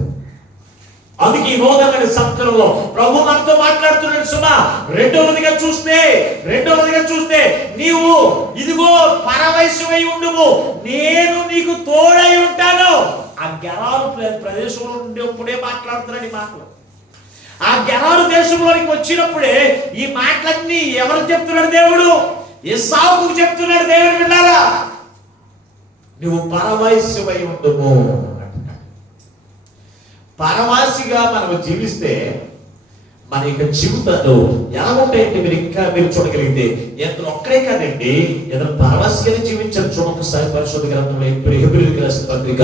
అందుకే ఈ నూతన సంవత్సరంలో ప్రభు మనతో మాట్లాడుతున్నాడు. సుమా, రెండవదిగా చూస్తే నీవు ఇదిగో పరవశమై ఉండుము, నేను నీకు తోడై ఉంటాను. ఆ గెరారు ప్రదేశంలో ఉండేప్పుడే మాట్లాడుతున్నాడు ఈ మాటలు. ఆ గెరారు దేశంలోనికి వచ్చినప్పుడే ఈ మాటలన్నీ ఎవరు చెప్తున్నాడు? దేవుడు ఏశావుకు చెప్తున్నాడు. దేవుడు విన్నారా? నువ్వు పరవశమై ఉండుము. పరవాసిగా మనం జీవిస్తే మన యొక్క జీవితాలు ఎలా ఉంటాయంటే మీరు చూడగలిగితే ఎంతలో ఒక్కడే కాదండి, ఏదైనా పరవాసిగానే జీవించారు. చూడొకసారి పరిశుద్ధ గ్రంథంలో హెబ్రీయులకు రాసిన పత్రిక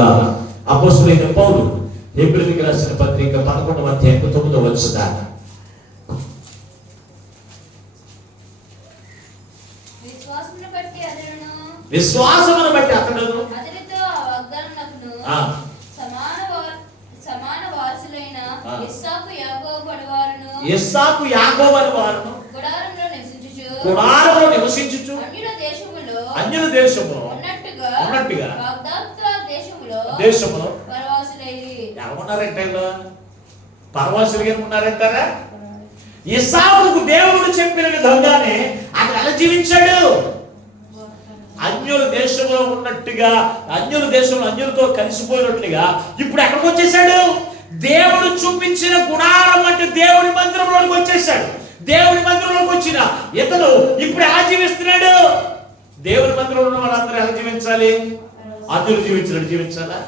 అపోస్తలుడైన పౌలు హెబ్రీయులకు రాసిన పత్రిక 11వ అధ్యాయం 9వ వచనం. విశ్వాసమును బట్టి అతడును ఇస్సాకు యాకోబు అను వారును గుడారములో నివసించుచు అన్యుల దేశములో ఉన్నట్టుగా దేశములో ఎవరున్నారంటే పరవాసులుగా ఉన్నారంటారా? ఇస్సాకుకు దేవుడు చెప్పిన విధంగానే అతను ఎలా జీవించాడు? అన్యుల దేశంలో ఉన్నట్టుగా, అన్యుల దేశంలో అన్యులతో కలిసిపోయినట్లుగా ఇప్పుడు ఎక్కడికి వచ్చేసాడు? దేవుడు చూపించిన గుడారం అంటే దేవుడి మందిరంలోకి వచ్చేసాడు. దేవుడి మందిరంలోకి వచ్చిన ఇతను ఇప్పుడు ఎలా జీవిస్తున్నాడు? దేవుడి మందిరంలో ఉన్న వాళ్ళందరూ ఎలా జీవించాలి? అన్యులు జీవించినట్టు జీవించాలా?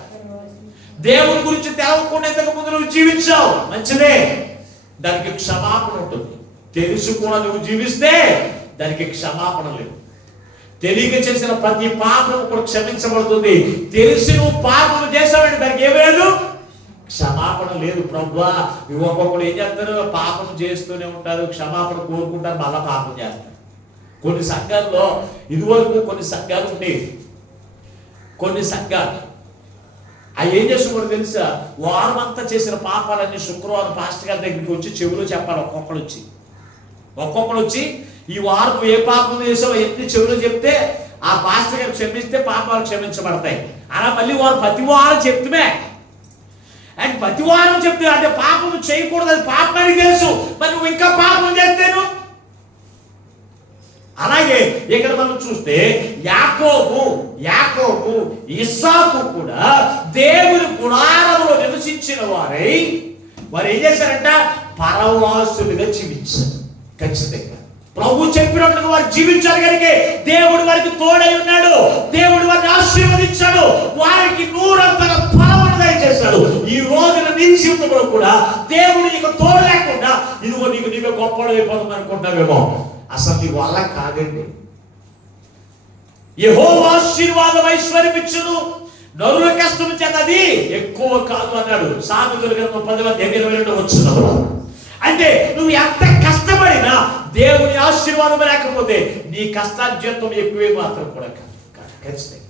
దేవుడి గురించి తెలవకుండా ఇంతకు ముందు నువ్వు జీవించావు, మంచిదే, దానికి క్షమాపణ ఉంటుంది. తెలుసు కూడా నువ్వు జీవిస్తే దానికి క్షమాపణ లేదు. తెలియక చేసిన ప్రతి పాపం కూడా క్షమించబడుతుంది. తెలిసి నువ్వు పాపం చేసావంటే దానికి ఏమీ లేదు, క్షమాపణ లేదు. ప్రభువా, ఒక్కొక్కరు ఏం చేస్తారు? పాపం చేస్తూనే ఉంటారు, క్షమాపణ కోరుకుంటారు, మళ్ళా పాపం చేస్తారు. కొన్ని సంఘాల్లో ఇదివరకు కొన్ని సంఘాలు ఉండేవి. కొన్ని సంఘాలు అవి ఏం చేస్తున్నాడు తెలుసా? వారం అంతా చేసిన పాపాలన్నీ శుక్రవారం పాస్టర్ గారి దగ్గరికి వచ్చి చెవులో చెప్పాలి. ఒక్కొక్కడు వచ్చి ఈ వారం ఏ పాపం చేసావో ఎన్ని చెవులు చెప్తే ఆ పాస్టర్ గారు క్షమిస్తే పాపాలు క్షమించబడతాయి. అలా మళ్ళీ వారు ప్రతి వారం చెప్తుమే. అండ్ ప్రతి వారం చెప్తే అంటే పాపం చేయకూడదు, అది పాపం అని తెలుసు, మరి నువ్వు ఇంకా పాపం చేస్తేను. అలాగే ఇక్కడ మనం చూస్తే యాకోబు ఇస్సాకు కూడా దేవుని గుడారంలో నివసించిన వారు ఏం చేశారంట? పరవాసులుగా జీవించారు. ఖచ్చితంగా ప్రభు చెప్పినట్లుగా వారు జీవించారు కనుక దేవుడు వారికి తోడై ఉన్నాడు. దేవుడు వారిని ఆశీర్వదించాడు. వారికి నూరంతల ఫలమును దయచేశాడు. ఈ రోజున నీ జీవితంలో కూడా దేవుడు నీకు తోడు లేకుండా ఇదిగో నీకు గొప్పడు అయిపోతుంది అనుకుంటావేమో. అసలు నీ వల్ల కాదండి. యెహోవా ఆశీర్వాదం ఐశ్వర్యం ఇచ్చును, నరుల కష్టం చేత అది ఎక్కువ కాదు అన్నాడు. సామెతల గ్రంథం 10:22 వచ్చినప్పుడు అంటే నువ్వు ఎంత కష్టపడినా దేవుని ఆశీర్వాదం లేకపోతే నీ కష్టార్జితం ఎక్కువే మాత్రం కూడా కాదు. ఖచ్చితంగా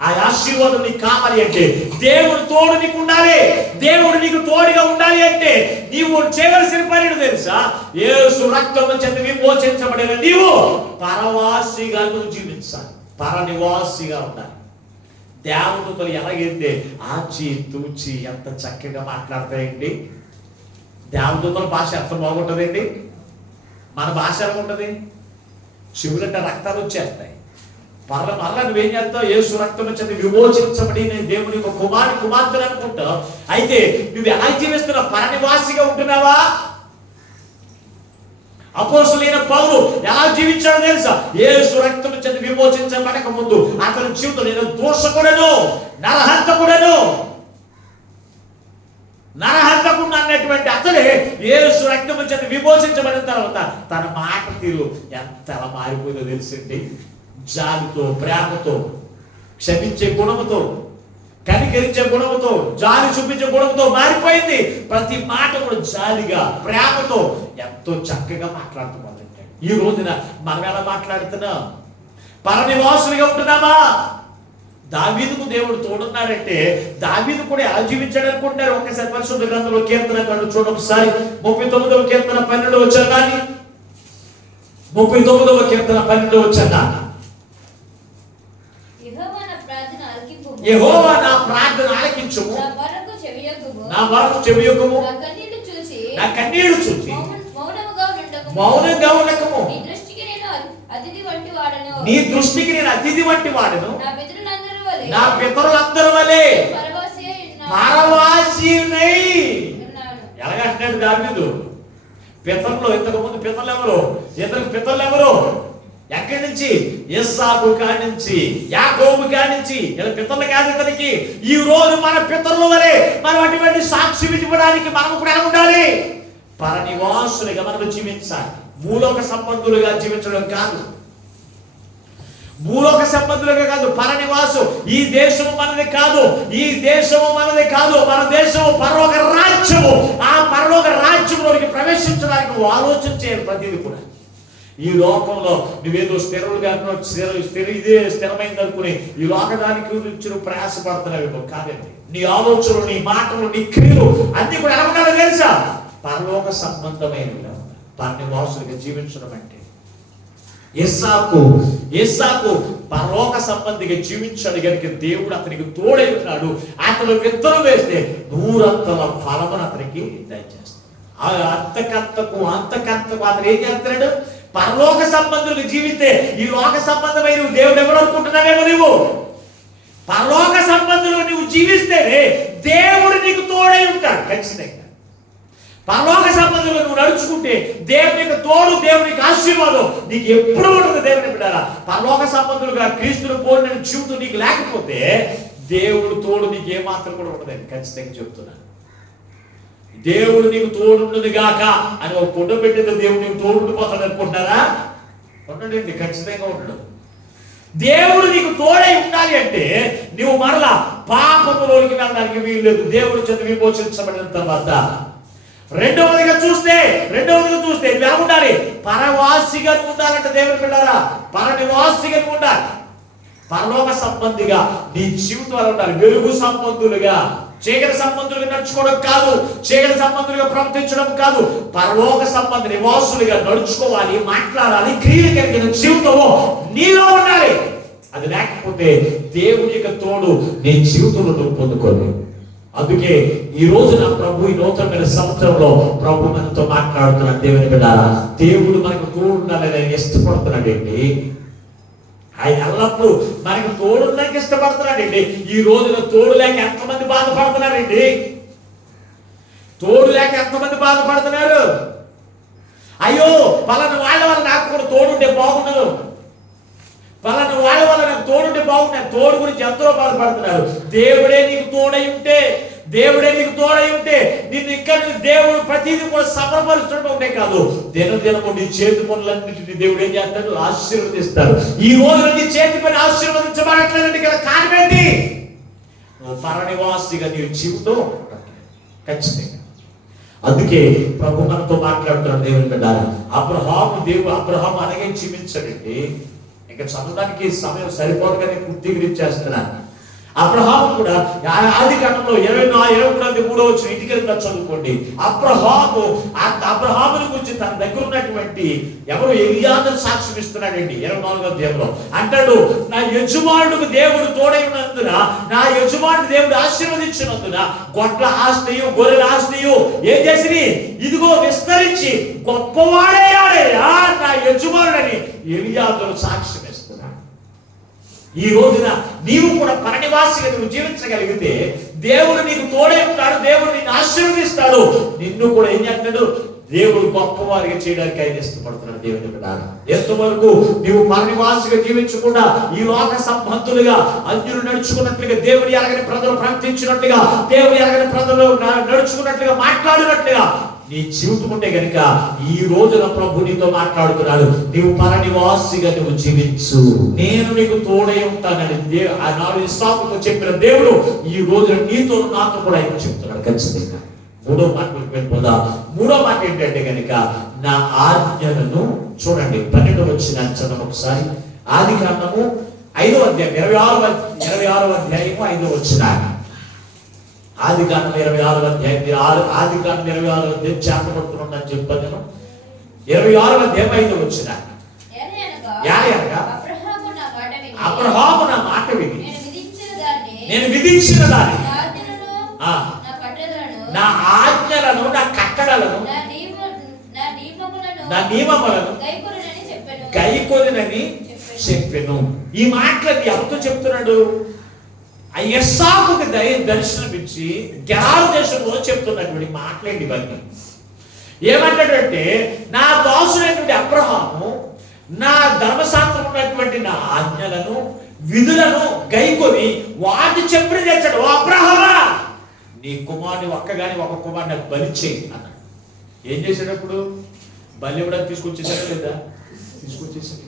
ఆ ఆశీర్వాదం నీకు కావాలి అంటే దేవుడు తోడు నీకు ఉండాలి. దేవుడు నీకు తోడుగా ఉండాలి అంటే నీవు చేయవలసిన పని తెలుసా? యేసు రక్తము చేత విమోచించబడిన నీవు పరవాసిగా నువ్వు జీవించాలి, పరనివాసిగా ఉండాలి. దేవతలు ఎలాగైతే ఆచి తూచి ఎంత చక్కగా మాట్లాడతాయండి. దేవదూతల భాష ఎంత బాగుంటుందండి. మన భాష ఎలా ఉంటుంది? చెవులంటే రక్తాలు వచ్చేస్తాయి. మళ్ళా నువ్వేం చేస్తావు? యేసు రక్తం వచ్చి విమోచించబడి నేను దేవుని ఒక కుమార్తెను అనుకుంటావు. అయితే నువ్వు ఎలా జీవిస్తున్నావు? పరనివాసిగా ఉంటున్నావా? అపోస్తలుడైన పౌలు ఎలా జీవించాడో తెలుసా? యేసు రక్తం చేత విమోచించబడక ముందు అతని జీవితం నేను దోషకుడను, నరహంతకుడను అన్నటువంటి అతడే యేసు రక్తం చేత విమోచించబడిన తర్వాత తన మాట తీరు ఎంత ఎలా మారిపోయిందో తెలుసండి. జాలితో, ప్రేమతో, క్షమించే గుణముతో, కనికరించే గుణముతో, జాలి చూపించే గుణముతో మారిపోయింది. ప్రతి మాట కూడా జాలిగా, ప్రేమతో ఎంతో చక్కగా మాట్లాడుతున్నాడు. ఈ రోజున మనం ఎలా మాట్లాడుతున్నా? పరనివాసులుగా ఉంటున్నామా? దావీదుకు దేవుడు తోడున్నాడంటే దావీదు కూడా ఎలా జీవించాడు అనుకుంటున్నారు? ఒక్కసారి పరిశుద్ధ గ్రంథంలో కీర్తన చూడండి. ఒకసారి 39వ కీర్తన 12 వచ్చానా? 39వ కీర్తన 12 వచ్చానా? యెహోవా నా ప్రార్థన ఆలకించుము, నా మొరకు చెవియొగ్గుము, నా కన్నీళ్లు చూచి మౌనంగా ఉండకము. నీ దృష్టికి నేను అతిథి వంటి వాడను, నా పితరులందరూ వలె పరవాసినై. ఎలాగంటున్నాడు దావీదు? పితరులు, ఇంతకు ముందు పితరులు ఎవరు? ఇతనికి పితరులు ఎవరు? ఎక్కడి నుంచి? ఇస్సాకు కానించి, యాకోబు కానించి. ఇలా పితరులు కాదు ఇతనికి. ఈ రోజు మన పితరుల వలె మనం అటువంటి సాక్షి ఇవ్వడానికి మనం కూడా ఉండాలి. పరనివాసులుగా మనం జీవించాలి. భూలోక సంబంధులుగా జీవించడం కాదు, భూలోక సంబంధులుగా కాదు, పరనివాసు. ఈ దేశము మనది కాదు, ఈ దేశము మనది కాదు. మన దేశము పరలోక రాజ్యము. ఆ పరలోక రాజ్యంలోకి ప్రవేశించడానికి నువ్వు ఆలోచన చేయాలి. ప్రతిదీ కూడా ఈ లోకంలో నువ్వేదో ఇదే స్థిరమైంది అనుకుని ఈ లోకదానికి గురించి నువ్వు ప్రయాసపడుతున్నావేమో. కాదండి. నీ ఆలోచనలు, నీ మాటలు, నీ క్రియలు అన్ని కూడా ఎలా ఉండాలో తెలుసా? పరలోక సంబంధమైన పరనివాసులుగా జీవించడం అంటే ఇస్సాకు పరలోక సంబంధిగా జీవించాడు కనుక దేవుడు అతనికి తోడై ఉన్నాడు. అతను విత్తనం వేస్తే నూరంతల ఫలమును అతనికి దయచేస్తాడు. అంతకంతకు అతను ఏం చేస్తున్నాడు? పరలోక సంబంధులకు జీవితే ఈ లోక సంబంధమై నువ్వు దేవుడు ఎవరు అనుకుంటున్నావేమో నువ్వు. పరలోక సంబంధులు నువ్వు జీవిస్తేనే దేవుడు నీకు తోడై ఉంటాడు ఖచ్చితంగా. పరలోక సంబంధులు నువ్వు నడుచుకుంటే దేవునికి తోడు, దేవునికి ఆశీర్వాదం నీకు ఎప్పుడు ఉండదు. దేవుని బిడ్డారా, పరలోక సంబంధులుగా క్రీస్తును పోలిన జీవితం నీకు లేకపోతే దేవుడు తోడు నీకు ఏమాత్రం కూడా ఉండదని ఖచ్చితంగా చెప్తున్నాను. దేవుడు నీకు తోడుండదు గాక అని ఒక ఫోటో పెట్టిన దేవుడు నీకు తోడుండిపోతాడు అనుకుంటున్నారా? ఉండడండి, ఖచ్చితంగా ఉండడు. దేవుడు నీకు తోడై ఉండాలి అంటే నువ్వు మరలా పాపములోనికి వెళ్ళడానికి వీలు లేదు. దేవుడు చేత విమోచించబడిన తర్వాత రెండవదిగా చూస్తే నువ్వు ఉండాలి, పరవాసిగా ఉండాలంటే దేవుడు పిల్లారా, పరనివాసిగా ఉండాలి. పరలోక సంబంధిగా నీ జీవితంలో ఉండాలి. వెలుగు సంబంధులుగా, చీకటి సంబంధులుగా నడుచుకోవడం కాదు, చీకటి సంబంధులుగా ప్రవర్తించడం కాదు, పరలోక సంబంధ నివాసులుగా నడుచుకోవాలి, మాట్లాడాలి. క్రియలు కలిగిన జీవితము నీలో ఉండాలి. అది లేకపోతే దేవుని యొక్క తోడు నీ జీవితంలో నువ్వు పొందుకోలేవు. అందుకే ఈ రోజు నా ప్రభు ఈ నూతనమైన సంవత్సరంలో ప్రభు మనతో మాట్లాడుతున్నాడు. దేవుని బిడ్డారా, దేవుడు మనకు తోడు ఉండాలని ఆయన ఇష్టపడుతున్నాడండి. ఆయన ఎల్లప్పుడూ మనకు తోడున్నాక ఇష్టపడుతున్నాడండి. ఈ రోజున తోడు లేక ఎంతమంది బాధపడుతున్నారండి? తోడు లేక ఎంతమంది బాధపడుతున్నారు? అయ్యో పలానా వాళ్ళ వల్ల నాకు కూడా తోడుంటే బాగుండదు, పలానా వాళ్ళ వల్ల నాకు తోడుంటే బాగుండదు, తోడు గురించి ఎంతో బాధపడుతున్నారు. దేవుడే నీకు తోడై ఉంటే నిన్ను ఇక్కడ దేవుడు ప్రతిదీ కూడా సమర్పరుస్తూ ఉంటే కాదు, దినదినము నీ చేతి పనులన్నింటినీ దేవుడు ఏం చేస్తాడు? ఆశీర్వదిస్తాడు. ఈ రోజు నీ చేతి పని ఆశీర్వదించబడట్లేదంటే కదా కారణం ఏంటి? నువ్వు పరనివాసిగా నీ జీవితం ఖచ్చితంగా. అందుకే ప్రభు మనతో మాట్లాడుతున్నాడు. దేవుని బిడ్డారా, అబ్రహాము అలాగే జీవించాడండి. ఇంకా చదవడానికి సమయం సరిపోదు కానీ గుర్తించేస్తున్నాను. అబ్రహాము కూడా ఆదికాండంలో 23 ఇంటికి చదువుకోండి. అబ్రహాముని గురించి తన దగ్గర ఉన్నటువంటి ఎవరు ఎలియాజరు సాక్ష్యం ఇస్తున్నాడండి. 24వ అధ్యాయంలో అంటాడు, నా యజమానుడికి దేవుడు తోడై ఉన్నందున, నా యజమానుడు దేవుడు ఆశీర్వదించినందున గొడ్ల ఆస్తియు గొర్రెల ఆస్తియు ఏం చేసి ఇదిగో విస్తరించి గొప్పవాడయ్యాడయ్యా నా యజమానుడని ఎలియాజరు సాక్ష్యం ఇస్తున్నాడు. ఈ రోజున నీవు కూడా పరనివాసిగా నువ్వు జీవించగలిగితే దేవుడు నీకు తోడే ఉంటాడు, దేవుడు నిన్ను ఆశీర్వదిస్తాడు. నిన్ను కూడా ఏం చేస్తాడు? దేవుడు గొప్పవారిగా చేయడానికి ఆయన ఇష్టపడుతున్నాడు. దేవుని బిడ్డలారా, ఎంతవరకు నీవు పరనివాసిగా జీవించకుండా ఈ లోక సంబంధులుగా అన్యులు నడుచుకున్నట్లుగా, దేవుని ఎరగని ప్రజలు ప్రవర్తించినట్లుగా, దేవుని ఎరగని ప్రజలు నడుచుకున్నట్లుగా, మాట్లాడినట్లుగా నీ జీవితం ఉంటే గనుక ఈ రోజున ప్రభు నీతో మాట్లాడుతున్నాడు. నీవు పరనివాసిగా నువ్వు జీవించు, నేను నీకు తోడై ఉంటానని ఆనాడు ఇస్సాకుతో చెప్పిన దేవుడు ఈ రోజున నీతో నాతో కూడా ఆయన చెప్తున్నాడు ఖచ్చితంగా. మూడో మాటలకు వెళ్ళిపోదా. మూడో మాట ఏంటంటే కనుక నా ఆజ్ఞలను చూడండి. 12వ వచనం చదవండి ఒకసారి. ఆదికాండము 5వ అధ్యాయం 26వ అధ్యాయము 5వ వచనం. ఆదికాండం 26వ అధ్యాయం చేతపడుతున్నాను చెప్పాను నేను. 26వ అధ్యాయం 5వ వచనం. అబ్రహాము నా మాట విని నేను విధించిన దాన్ని, నా ఆజ్ఞలను, నా కట్టడలను, నా నియమములను గైకొనని చెప్పెను. ఈ మాటలకి ఎవరితో చెప్తున్నాడు? యెస్సాకుకి దర్శనమిచ్చి గెరారు దేశంలో చెప్తున్నటువంటి మాటలేండి ఇవన్నీ. ఏమంటాడంటే, నా దాసుడైనటువంటి అబ్రహాము నా ధర్మశాస్త్రం ఉన్నటువంటి నా ఆజ్ఞలను విధులను గైకొని వాటి చెప్పిన తెచ్చాడు. ఓ అబ్రహామా, నీ కుమారుని ఒక కుమారుని నాకు బలి చేయి అన్నాడు. ఏం చేసేటప్పుడు బలి ఇవ్వడానికి తీసుకొచ్చేసాడు లేదా? తీసుకొచ్చేసాడు.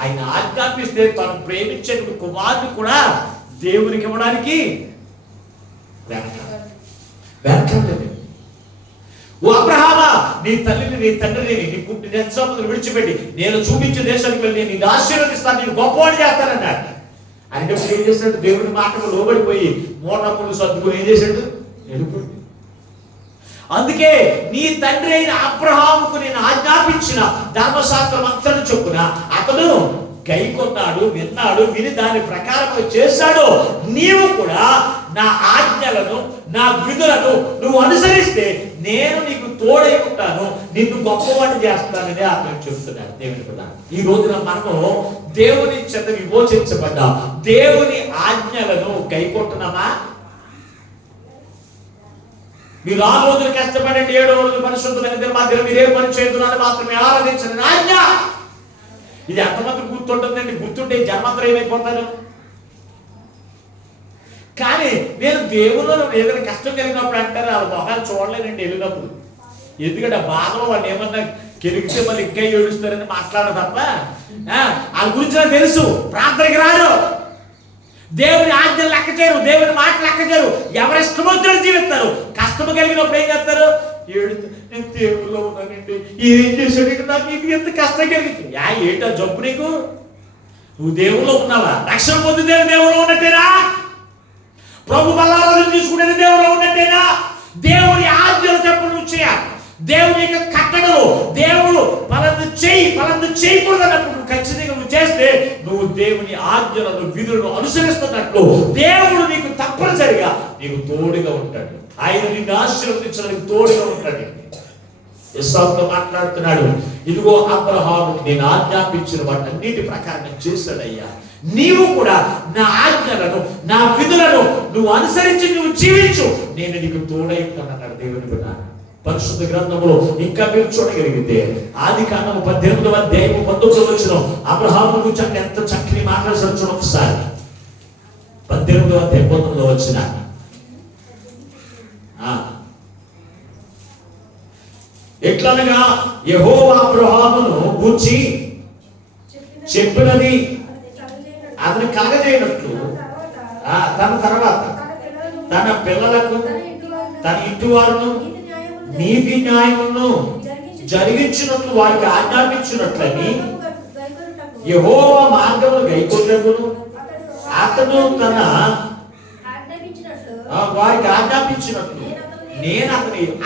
ఆయన ఆజ్ఞాపిస్తే తను ప్రేమించే కుమారుని కూడా దేవునికి ఇవ్వడానికి వెనకలేదు. ఓ అబ్రహామా, నీ తల్లిని, నీ తండ్రిని, నీ పుట్టిన సంపదను విడిచిపెట్టి నేను చూపించే దేశానికి వెళ్ళి నేను ఆశీర్వదిస్తాను, నేను గొప్పవాడు చేస్తానన్నాడు. అంటే ఏం చేశాడు? దేవుని మాటకు లోబడిపోయి మోటములు సర్దుకుని ఏం చేశాడు? వెళ్ళిపోయింది. అందుకే నీ తండ్రి అయిన అబ్రహాముకు నేను ఆజ్ఞాపించిన ధర్మశాస్త్రం అంతా చొప్పున అతను గైకొన్నాడు, విన్నాడు, విని దాని ప్రకారం చేశాడు. నీవు కూడా నా ఆజ్ఞలను, నా విధులను నువ్వు అనుసరిస్తే నేను నీకు తోడై ఉంటాను, నిన్ను గొప్పవాడిని చేస్తానని అతను చెప్తున్నాడు దేవుని కదా. ఈ రోజున మనము దేవుని చేత విమోచించబడ్డా దేవుని ఆజ్ఞలను గైకొంటున్నామా? మీరు 6 రోజులు కష్టపడండి, 7వ రోజు పరిశుద్ధమైన మాత్రం మీరే పని చేస్తున్నారని మాత్రమే ఆరాధించండి ఆజ్ఞ. ఇది ఎంతమంది గుర్తుంటుందండి? గుర్తుంటే జన్మంతరం ఏమైపోతారు. కానీ నేను దేవుళ్ళు ఏదైనా కష్టం కలిగినప్పుడు అంటారు, వాళ్ళ మొహాలు చూడలేనండి వెళ్ళినప్పుడు. ఎందుకంటే బాధలో వాళ్ళు ఏమన్నా కెలిగితే మళ్ళీ ఇంకా ఏడుస్తారని మాట్లాడ తప్ప వాళ్ళ గురించి నాకు తెలుసు. ప్రార్థనకి రారు, దేవుని ఆజ్ఞలు లెక్క చేయరు, దేవుని మాటలు లెక్క చేయరు, ఎవరి ఇష్టమవుతారని జీవిస్తారు. కష్టం కలిగినప్పుడు ఏం చేస్తారు? ఏడుతారు. నేను దేవుల్లో ఉన్నానండి, ఏం చేశాడు నాకు ఇది ఎంత కష్టం కలిగింది. ఏంటో జబ్బు నీకు? నువ్వు దేవుల్లో ఉన్నావా? రక్షణ పొందితే దేవుల్లో ఉన్నట్టేనా? ప్రభు బలాలను తీసుకునేది దేవుల్లో ఉన్నట్టేనా? దేవుని ఆజ్ఞలు చెప్పు నువ్వు చేయాలి. దేవుని యొక్క కట్టడలు దేవుడు పలందు చేయకూడదు అన్నప్పుడు నువ్వు ఖచ్చితంగా నువ్వు చేస్తే నువ్వు దేవుని ఆజ్ఞలను విధులను అనుసరిస్తున్నట్లు దేవుడు నీకు తప్పనిసరిగా నీకు తోడుగా ఉంటాడు. ఆయన నిన్ను ఆశీర్వదించడానికి తోడుగా ఉంటాడు. ఇస్సాకుతో మాట్లాడుతున్నాడు, ఇదిగో అబ్రహాము నేను ఆజ్ఞాపించిన వాటన్నిటి ప్రకారం చేశాడయ్యా, నీవు కూడా నా ఆజ్ఞలను నా విధులను నువ్వు అనుసరించి నువ్వు జీవించు, నేను నీకు తోడై ఉంటానన్నాడు దేవుని బిడ్డ. పరిశుద్ధ గ్రంథంలో ఇంకా మీరు చూడగలిగితే ఆదికాండము 18వ అధ్యాయము 19వ వచనం అబ్రహాము గురించి ఎంత చక్కని మాట్లాడారు చూడండి ఒకసారి. 18వ అధ్యాయం 19వ వచనం ఎట్లనగా యెహోవా అబ్రహామును గూర్చి చెప్పినది అతను కలగజేయనట్లు తన తర్వాత తన పిల్లలకు తన ఇంటి వారును నీతి న్యాయమును జరిగించినట్లు వారికి ఆజ్ఞాపించినట్లని యెహోవా మార్గమును గైకొనుటకును అతను తన వారికి ఆజ్ఞాపించినట్లు నేను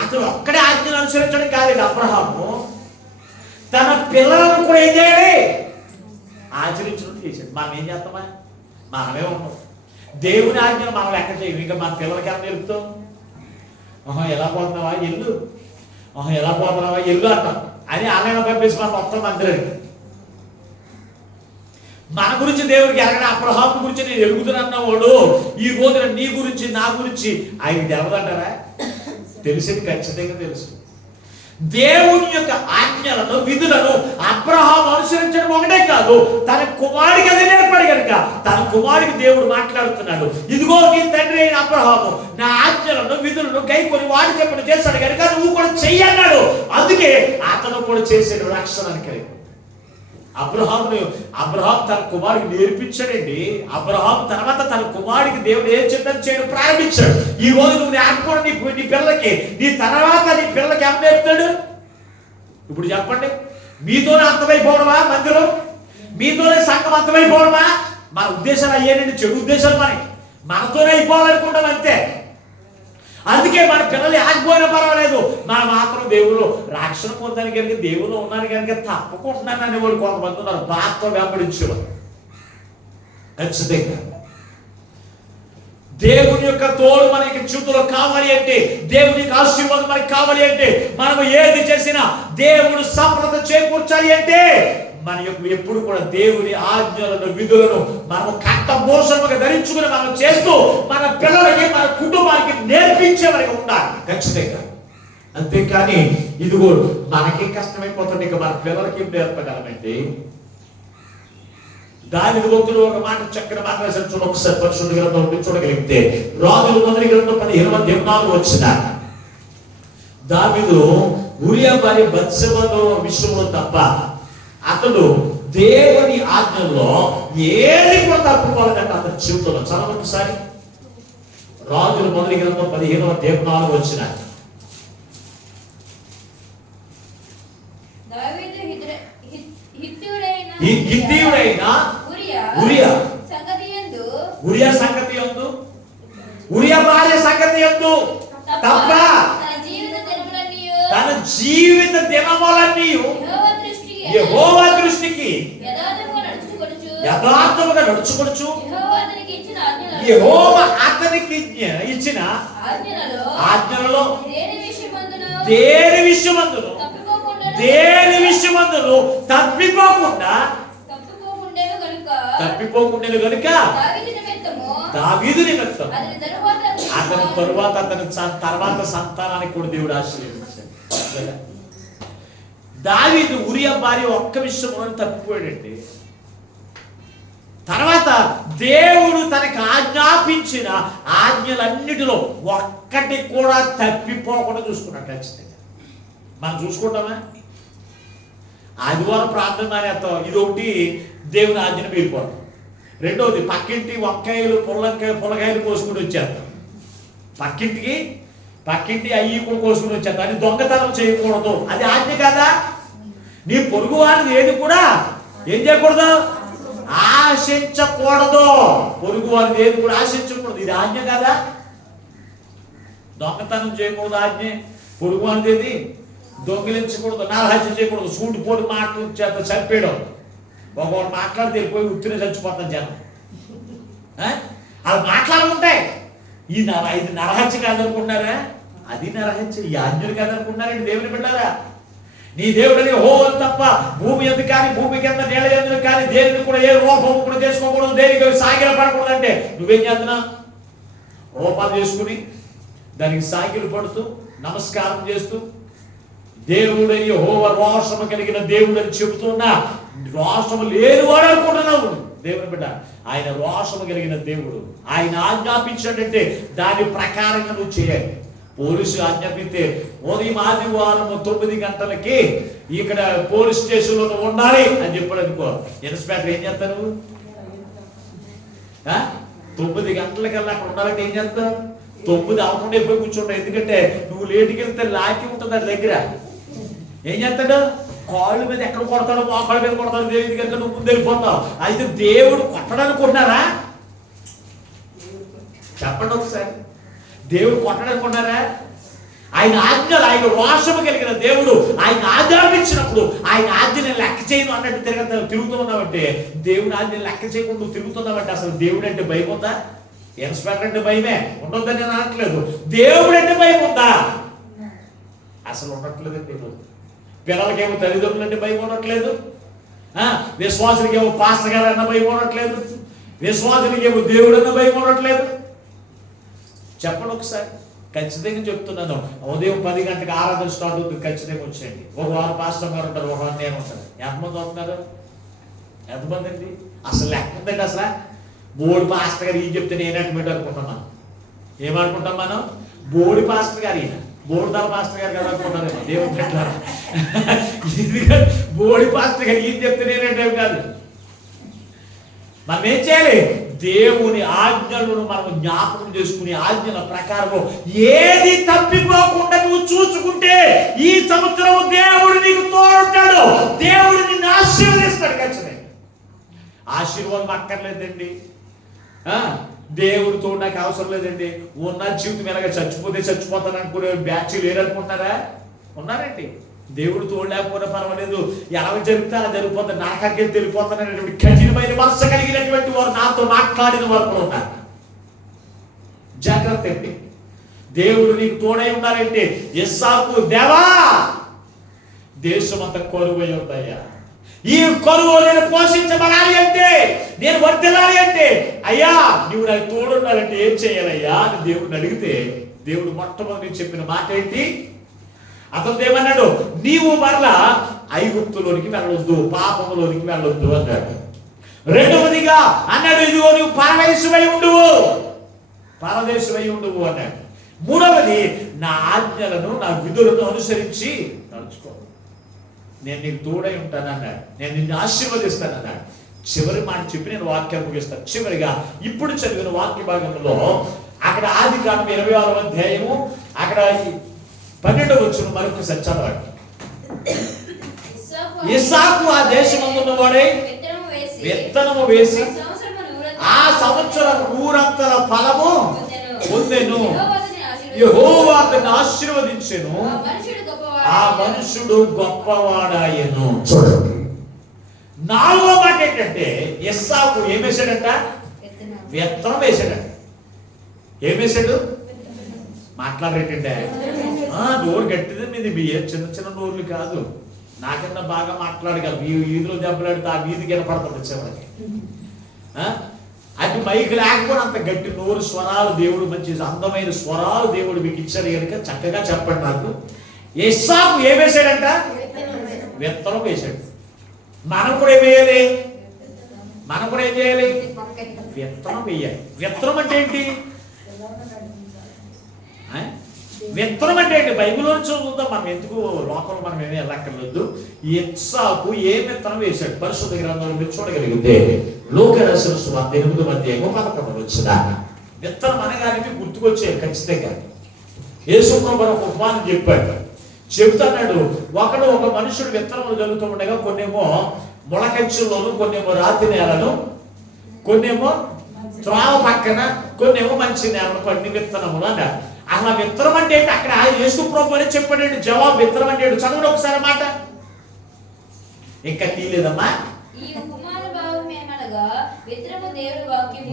అతను ఒక్కడే ఆజ్ఞలు అనుసరించడం కాదు. అబ్రహాము తన పిల్లలను కూడా ఏం చేయాలి? ఆచరించడం చేశాడు. మనం ఏం చేస్తామా? మనమే ఉన్నాం. దేవుని ఆజ్ఞలు మనం లెక్క చేయం. ఇంకా మన పిల్లలకి ఎలా నేర్పుతాం? ఎలా పోతున్నావా ఎల్లు, ఎలా పోతున్నావా ఎల్లు అంటాం అని ఆలయం పంపేసి మనం మొత్తం మందిరానికి. మన గురించి దేవుడికి ఎరగడ అబ్రహాము గురించి నేను ఎరుగుతున్నవాడు ఈ రోజున నీ గురించి నా గురించి ఆయన తెలవదంటారా? తెలిసింది, ఖచ్చితంగా తెలుసు. దేవుని యొక్క ఆజ్ఞలను విధులను అబ్రహాము అనుసరించడం ఒకటే కాదు, తన కుమారుడికి అదే నేర్పడి కనుక తన కుమారుడికి దేవుడు మాట్లాడుతున్నాడు, ఇదిగో నీ తండ్రి అయిన అబ్రహాము నా ఆజ్ఞలను విధులను గైకొని వాడు చెప్పిన చేస్తాడు కనుక నువ్వు కూడా చెయ్యన్నాడు. అందుకే అతను కూడా చేసాడు రక్షణానికి. అబ్రహాం తన కుమారుడికి నేర్పించాడండి. అబ్రహాం తర్వాత తన కుమారుడికి దేవుడు ఏం చెప్పడం చేయడం ప్రారంభించాడు. ఈ రోజు నువ్వు నేర్పుకోవడం నీ పిల్లలకి, నీ తర్వాత నీ పిల్లలకి ఏం నేర్పుతాడు? ఇప్పుడు చెప్పండి, మీతోనే అంతమైపోవడమా మందిరం? మీతోనే సంఘం అంతమైపోవడమా? మన ఉద్దేశాలు అయ్యేనండి, చెడు ఉద్దేశాలు మనతోనే అయిపోవాలనుకుంటాం అంతే. అందుకే మన పిల్లలు ఆగిపోయినా పర్వాలేదు, మనం మాత్రం దేవుడు రక్షణ పొందడానికి కనుక దేవుడు ఉన్నాను కనుక తప్పకుంటున్నాను అనేవాడు కొంతమంది ఉన్నారు. బాధతో వెంబడించేవారు. ఖచ్చితంగా దేవుని యొక్క తోడు మనకి జీవితంలో కావాలి అంటే, దేవుని యొక్క ఆశీర్వాదం మనకి కావాలి అంటే, మనం ఏది చేసినా దేవుడు సఫలత చేకూర్చాలి అంటే మన యొక్క ఎప్పుడు కూడా దేవుని ఆజ్ఞలను విధులను మనం కట్టబోషముగా ధరించుకుని మనం చేస్తూ మన పిల్లలకి మన కుటుంబానికి నేర్పించే వరకు ఉండాలి ఖచ్చితంగా. అంతేకాని ఇదిగో మనకి కష్టమైపోతుంది, ఇక మన పిల్లలకి ఏం నేర్పగలమండి? దావీదు భక్తుడు ఒక మాట చక్కని మాట్లాడారు చూడండి ఒకసారి. పరిశుద్ధ గ్రంథంలో చూడగలిగితే రాజుల మొదటి గ్రంథం 15వ అధ్యాయం వచ్చిన దావీదు ఉరియా భార్య బత్షెబ విషయంలో తప్ప అతడు దేవుని ఆజ్ఞలో ఏది కూడా తప్పుకోలేదంటే అతని జీవితంలో. చాలా ఒకసారి రాజుల మొదటి గ్రంథం 15వ అధ్యాయం వచ్చిన హిత్తీయుడైన ఉరియా సంగతి యందు ఉరియా భార్య సంగతి యందు తప్ప తన జీవిత దినములన్నీ యెహోవా దృష్టికి యథార్థముగా నడుచుకొనుచు యెహోవా అతనికి ఇచ్చిన ఆజ్ఞలలో దేని విషయమందును తప్పిపోకుండా కనుక దావీదు నిమిత్తం అతని తర్వాత సంతానానికి కూడా దేవుడు ఆశీర్వదించాడు. దావీదు ఉరియా భార్య ఒక్క విషయంలో తప్పిపోయాడండి. తర్వాత దేవుడు తనకి ఆజ్ఞాపించిన ఆజ్ఞలన్నిటిలో ఒక్కటి కూడా తప్పిపోకుండా చూసుకున్నాడు. ఖచ్చితంగా మనం చూసుకుంటామా? ఆదివారం ప్రార్థన మానేస్తాం, ఇది ఒకటి దేవుని ఆజ్ఞను మీరిపోతాం. రెండవది పక్కింటి వంకాయలు పుల్లకాయలు కోసుకుని వచ్చేస్తాం. పక్కింటి అయ్యి కూడా కోసుకుని వచ్చేస్తాం. అది దొంగతనం చేయకూడదు, అది ఆజ్ఞ కదా. నీ పొరుగు వారిని ఏది కూడా ఏం చేయకూడదు, ఆశించకూడదు. పొరుగు వారిని ఏది కూడా ఆశించకూడదు, ఇది ఆజ్ఞ కదా. దొంగతనం చేయకూడదు ఆజ్ఞ. పొరుగు వారిది ఏది, దొంగిలించకూడదు, నరహత్య చేయకూడదు, సూటిపోటు మాటలు చేత చంపేయడం. ఒకవాడు మాట్లాడితే వెళ్ళిపోయి ఉత్తినే చచ్చిపోతాను జనం. అలా మాట్లాడుకుంటాయి. ఇది నరహత్య కాదనుకుంటున్నారా? అది నరహత్య. ఈ ఆజ్ఞలు కాదనుకుంటున్నారండి దేవుని బిడ్డారా? నీ దేవుడని హో తప్ప భూమి ఎందుకు కానీ భూమి కింద నీళ్ళ ఎందుకు కానీ దేనిని కూడా ఏ రూపం కూడా చేసుకోకూడదు, దేనికి సాగిల పడకూడదు అంటే నువ్వేం చేస్తున్నా? రూపాలు చేసుకుని దానికి సాగిలు పడుతూ నమస్కారం చేస్తూ దేవుడని యెహోవా రోషము కలిగిన దేవుడు అని చెబుతున్నా రోషము లేనివాడు అనుకుంటున్నావు దేవుని బిడ్డ. ఆయన రోషము కలిగిన దేవుడు. ఆయన ఆజ్ఞాపించాడంటే దాని ప్రకారంగా నువ్వు చేయాలి. పోలీసు ఆజ్ఞాపిస్తే ఉదయం ఆదివారం 9 గంటలకి ఇక్కడ పోలీస్ స్టేషన్లో ఉండాలి అని చెప్పాడు అనుకో, ఇన్స్పెక్టర్ ఏం చేస్తారు? 9 గంటలకల్లా అక్కడ ఉండాలంటే ఏం చేస్తావు? 9 అవకుండా అయిపోయి కూర్చుంటావు. ఎందుకంటే నువ్వు లేటుకి వెళ్తే లాకి ఉంటుంది అది దగ్గర. ఏం చేస్తాడు? కాళ్ళ మీద ఎక్కడ కొడతాడో మోకాళ్ళ మీద కొడతాడు దేవుడి కనుక నువ్వు ముందు వెళ్ళిపోతావు. అయితే దేవుడు కొట్టడానుకుంటున్నారా? చెప్పండి ఒకసారి. దేవుడు కొట్టడానుకుంటున్నారా? ఆయన ఆజ్ఞలు, ఆయన రోషము కలిగిన దేవుడు. ఆయన ఆజ్ఞాపించినప్పుడు ఆయన ఆజ్ఞని లెక్క చేయను అన్నట్టు తిరుగుతూ ఉన్నావంటే, దేవుని ఆజ్ఞని లెక్క చేయకుండా నువ్వు తిరుగుతున్నావంటే అసలు దేవుడు అంటే భయం ఉందా? ఇన్స్పెక్టర్ అంటే భయమే ఉండొద్దని నేను అనట్లేదు. దేవుడు అంటే భయం ఉందా? అసలు ఉండట్లేదండి. పిల్లలకేమో తల్లిదండ్రులు అంటే భయం ఉండట్లేదు, విశ్వాసులకేమో పాస్టర్ గారు అన్న భయం ఉండట్లేదు, విశ్వాసులకేమో దేవుడు అన్న భయం ఉండట్లేదు. చెప్పండి ఒకసారి. ఖచ్చితంగా చెప్తున్నాను, ఉదయం 10 గంటలకు ఆరాధన స్టార్ట్ అవుతుంది. ఖచ్చితంగా వచ్చేయండి. ఒక వారం పాస్టర్ గారు ఉంటారు, ఒక వారం నేను ఉంటాను. ఎంతమంది అవుతున్నారు? ఎంతమంది అండి? అసలు లెక్క ఉందండి. అసలు బోర్డు పాస్టర్ గారు ఈయన చెప్తే నేను అడ్మిట్ అనుకుంటున్నాను. ఏమనుకుంటాం మనం? బోర్డు పాస్టర్ గారు ఈయన, బోర్డుదార పాస్టర్ గారు కదా అనుకుంటారేమో దేవుడు పెట్టారు. బోర్డు పాస్టర్ గారు ఈయన చెప్తే నేనంటే కాదు. మనం ఏం చేయాలి? దేవుని ఆజ్ఞలను మనం జ్ఞాపకం చేసుకుని ఆజ్ఞల ప్రకారం ఏది తప్పిపోకుండా నువ్వు చూసుకుంటే ఈ సంవత్సరం దేవుడు నీకు తోడుంటాడు. దేవుడు నిన్ను ఆశీర్వదిస్తాడు. ఖచ్చితంగా ఆశీర్వాదం అక్కర్లేదండి. దేవుడితో నాకు అవసరం లేదండి. ఉన్న జీవితం ఎలాగ చచ్చిపోతే చచ్చిపోతాను అనుకునే బ్యాచ్ లేరనుకుంటున్నారా? ఉన్నారండి. దేవుడు తోడలేకపోయినా పర్వాలేదు, ఎలా జరిగితే అలా జరిగిపోతుంది, నాకే తెలిపోతాననేటువంటి కఠినమైన మనసు కలిగినటువంటి వారు నాతో మాట్లాడిన వారు ఉన్నారు. జాగ్రత్త అండి. దేవుడు నీకు తోడై ఉండాలంటే ఇస్సాకు, దేవా దేశం అంతా కరువై ఉందయ్యా, ఈ కరువు నేను పోషించబడాలి అంటే, నేను వర్తిల్లాలి అంటే, అయ్యా నువ్వు నాకు తోడు ఉండాలంటే ఏం చేయాలయ్యా అని దేవుడిని అడిగితే దేవుడు మొట్టమొదటి చెప్పిన మాట ఏంటి? అతను ఏమన్నాడు? నీవు మరలా ఐగుప్తులోనికి వెళ్ళొద్దు, పాపములోనికి వెళ్ళొద్దు అన్నాడు. రెండవదిగా అన్నాడు, ఇదిగో నువ్వు పరదేశమై ఉండువు, పరదేశమై ఉండువు అన్నాడు. మూడవది, నా ఆజ్ఞలను నా విధులను అనుసరించి నడుచుకో, నేను నీకు తోడై ఉంటాను అన్నాడు, నేను నిన్ను ఆశీర్వదిస్తాను అన్నాడు. చివరి మాట చెప్పి నేను వాక్యాన్ని ముగిస్తాను. చివరిగా ఇప్పుడు చదివిన వాక్య భాగంలో అక్కడ ఆదికాండం 26వ అధ్యాయము అక్కడ 12వ వచనం మరొకసారి చదవండి. ఇస్సాకు ఆ దేశమందున్న వాడే విత్తనము వేసి ఆ సంవత్సరం ఊరంతల ఫలము పొందెను. యెహోవా అతన్ని ఆశీర్వదించెను, ఆ మనుషుడు గొప్పవాడాయెను. చూడండి, 4వ మాట ఏంటంటే ఇస్సాకు ఏం వేశాడంట? విత్తనం వేశాడంట. ఏం వేశాడు? మాట్లాడేటంటే నోరు గట్టిది మీది, మీ చిన్న చిన్న నోర్లు కాదు. నాకన్నా బాగా మాట్లాడగలరు. ఈ వీధిలో దెబ్బలాడితే ఆ వీధికి వినపడుతుంది చివరికి. అది మైక్ లేకపోతే అంత గట్టి నోరు, స్వరాలు దేవుడు మంచి అందమైన స్వరాలు దేవుడు మీకు ఇచ్చాడు కనుక చక్కగా చెప్పండి నాకు. ఎస్సాకు ఏం వేశాడంట? విత్తనం వేశాడు. మనం కూడా ఏం వేయాలి? మనం కూడా ఏం చేయాలి? విత్తనం వేయాలి. విత్తనం అంటే ఏంటి? విత్తనం అంటే ఏంటి? బైబిల్లో చదువుతాం మనం, ఎందుకు లోకంలో మనం ఏమీ వెళ్ళక్కర్లేదు. ఎస్సాకు ఏ విత్తనం వేశాడు? పరిశుద్ధ గ్రంథంలో మీరు చూడగలిగితే లోకాసు రాసిన సువార్త 8వ అధ్యాయం 11వ వచనం. విత్తనం అనగానే గుర్తుకొచ్చేది ఖచ్చితంగా. యేసు ప్రభువు ఒక ఉపమానం చెప్పాడు. చెబుతున్నాడు, ఒక మనుషుడు విత్తనములు జరుగుతూ ఉండగా కొన్నేమో మొలకెచ్చుల్లోను, కొన్నేమో రాతి నేలను, కొన్నేమో త్రావ పక్కన, కొన్నేమో మంచి నేలను పడిన విత్తనములు అన్నాడు. అలా విత్తనం అంటే ఏంటి? అక్కడ యేసు ప్రభువు అని చెప్పాడు. జవాబు విత్తనం అంటే చదవండి ఒకసారి మాట. ఇంకా తీలేదమ్మా.